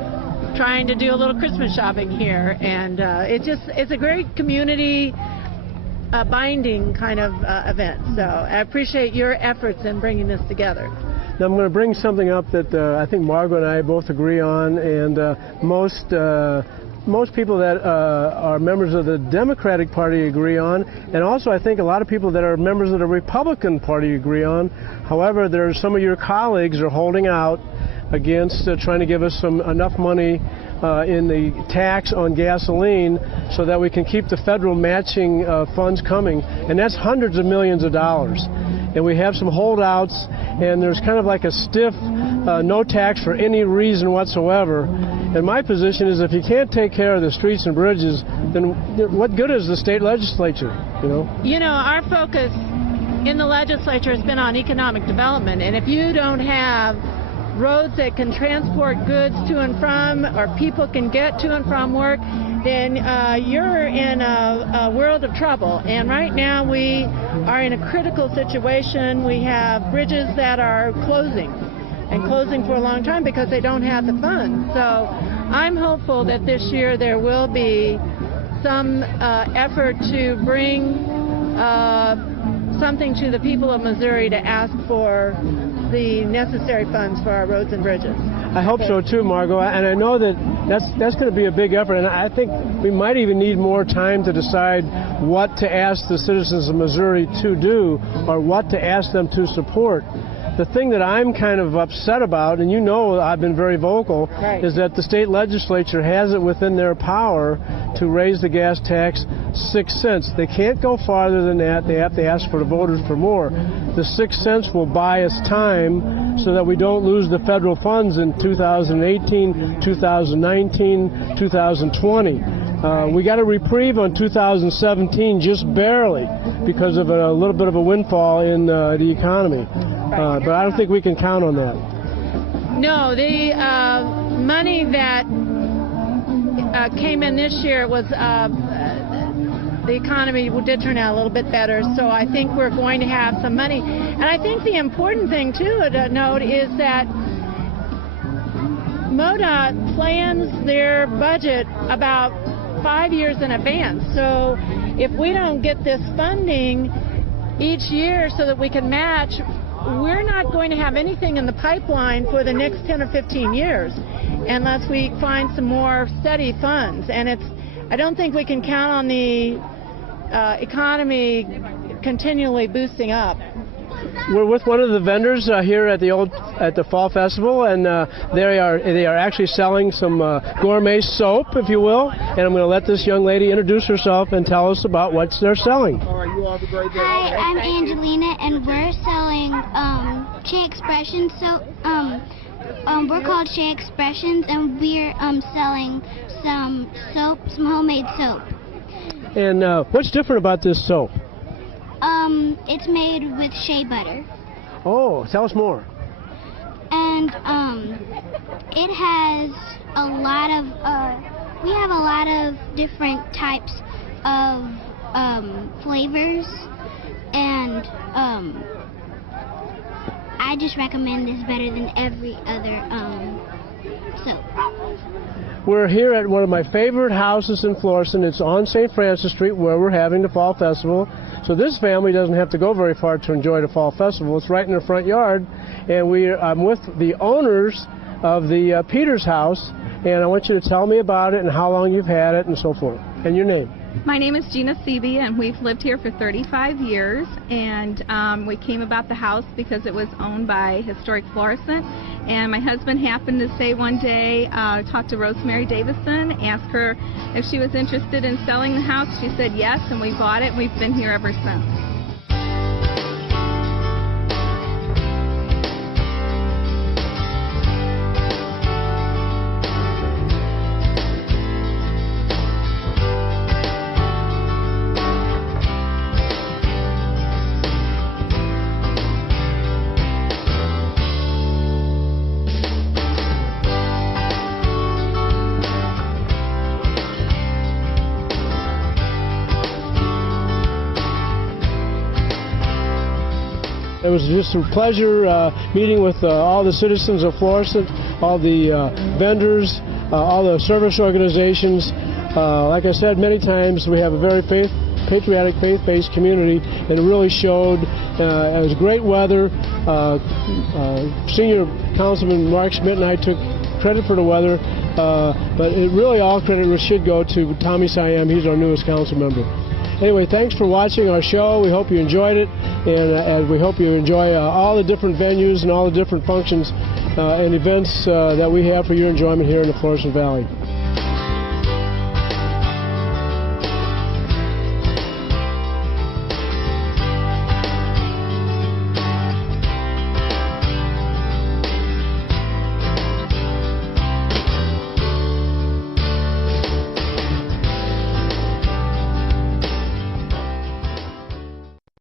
trying to do a little Christmas shopping here, and it's a great community binding kind of event. So I appreciate your efforts in bringing this together. Now I'm going to bring something up that I think Margo and I both agree on, and most people that are members of the Democratic Party agree on, and also I think a lot of people that are members of the Republican Party agree on. However, there's some of your colleagues are holding out against trying to give us enough money in the tax on gasoline so that we can keep the federal matching funds coming, and that's hundreds of millions of dollars. And we have some holdouts, and there's kind of like a stiff no tax for any reason whatsoever. And my position is if you can't take care of the streets and bridges, then what good is the state legislature, Our focus in the legislature has been on economic development, and if you don't have roads that can transport goods to and from, or people can get to and from work, then you're in a world of trouble. And right now we are in a critical situation. We have bridges that are closing, and closing for a long time because they don't have the funds. So I'm hopeful that this year there will be some effort to bring something to the people of Missouri to ask for the necessary funds for our roads and bridges. I hope so too, Margo, and I know that's going to be a big effort, and I think we might even need more time to decide what to ask the citizens of Missouri to do or what to ask them to support. The thing that I'm kind of upset about, and you know I've been very vocal, is that the state legislature has it within their power to raise the gas tax 6 cents. They can't go farther than that. They have to ask for the voters for more. The 6 cents will buy us time so that we don't lose the federal funds in 2018, 2019, 2020. We got a reprieve on 2017, just barely, because of a little bit of a windfall in the economy. But I don't think we can count on that. No, the money that came in this year was the economy did turn out a little bit better, so I think we're going to have some money. And I think the important thing, too, to note is that MoDOT plans their budget about 5 years in advance. So if we don't get this funding each year so that we can match, we're not going to have anything in the pipeline for the next 10 or 15 years unless we find some more steady funds. And I don't think we can count on the economy continually boosting up. We're with one of the vendors here at the Fall Festival, and they are actually selling some gourmet soap, if you will. And I'm going to let this young lady introduce herself and tell us about what they're selling. Hi, I'm Angelina, and we're selling Shea Expressions soap. We're called Shea Expressions, and we're selling some soap, some homemade soap. And what's different about this soap? It's made with shea butter. Oh, tell us more. And it has a lot of, we have a lot of different types of flavors, and I just recommend this better than every other soap. We're here at one of my favorite houses in Florissant. It's on St. Francis Street, where we're having the Fall Festival. So this family doesn't have to go very far to enjoy the Fall Festival. It's right in their front yard. And I'm with the owners of the Peters House, and I want you to tell me about it and how long you've had it and so forth. And your name? My name is Gina Seeby, and we've lived here for 35 years, and we came about the house because it was owned by Historic Florissant, and my husband happened to say one day, talked to Rosemary Davison, asked her if she was interested in selling the house. She said yes, and we bought it, and we've been here ever since. It was just a pleasure meeting with all the citizens of Florissant, all the vendors, all the service organizations. Like I said many times, we have a very patriotic, faith-based community, and it really showed. It was great weather. Senior Councilman Mark Schmidt and I took credit for the weather, but really all credit should go to Tommy Siam. He's our newest council member. Anyway, thanks for watching our show. We hope you enjoyed it, and we hope you enjoy all the different venues and all the different functions and events that we have for your enjoyment here in the Florissant Valley.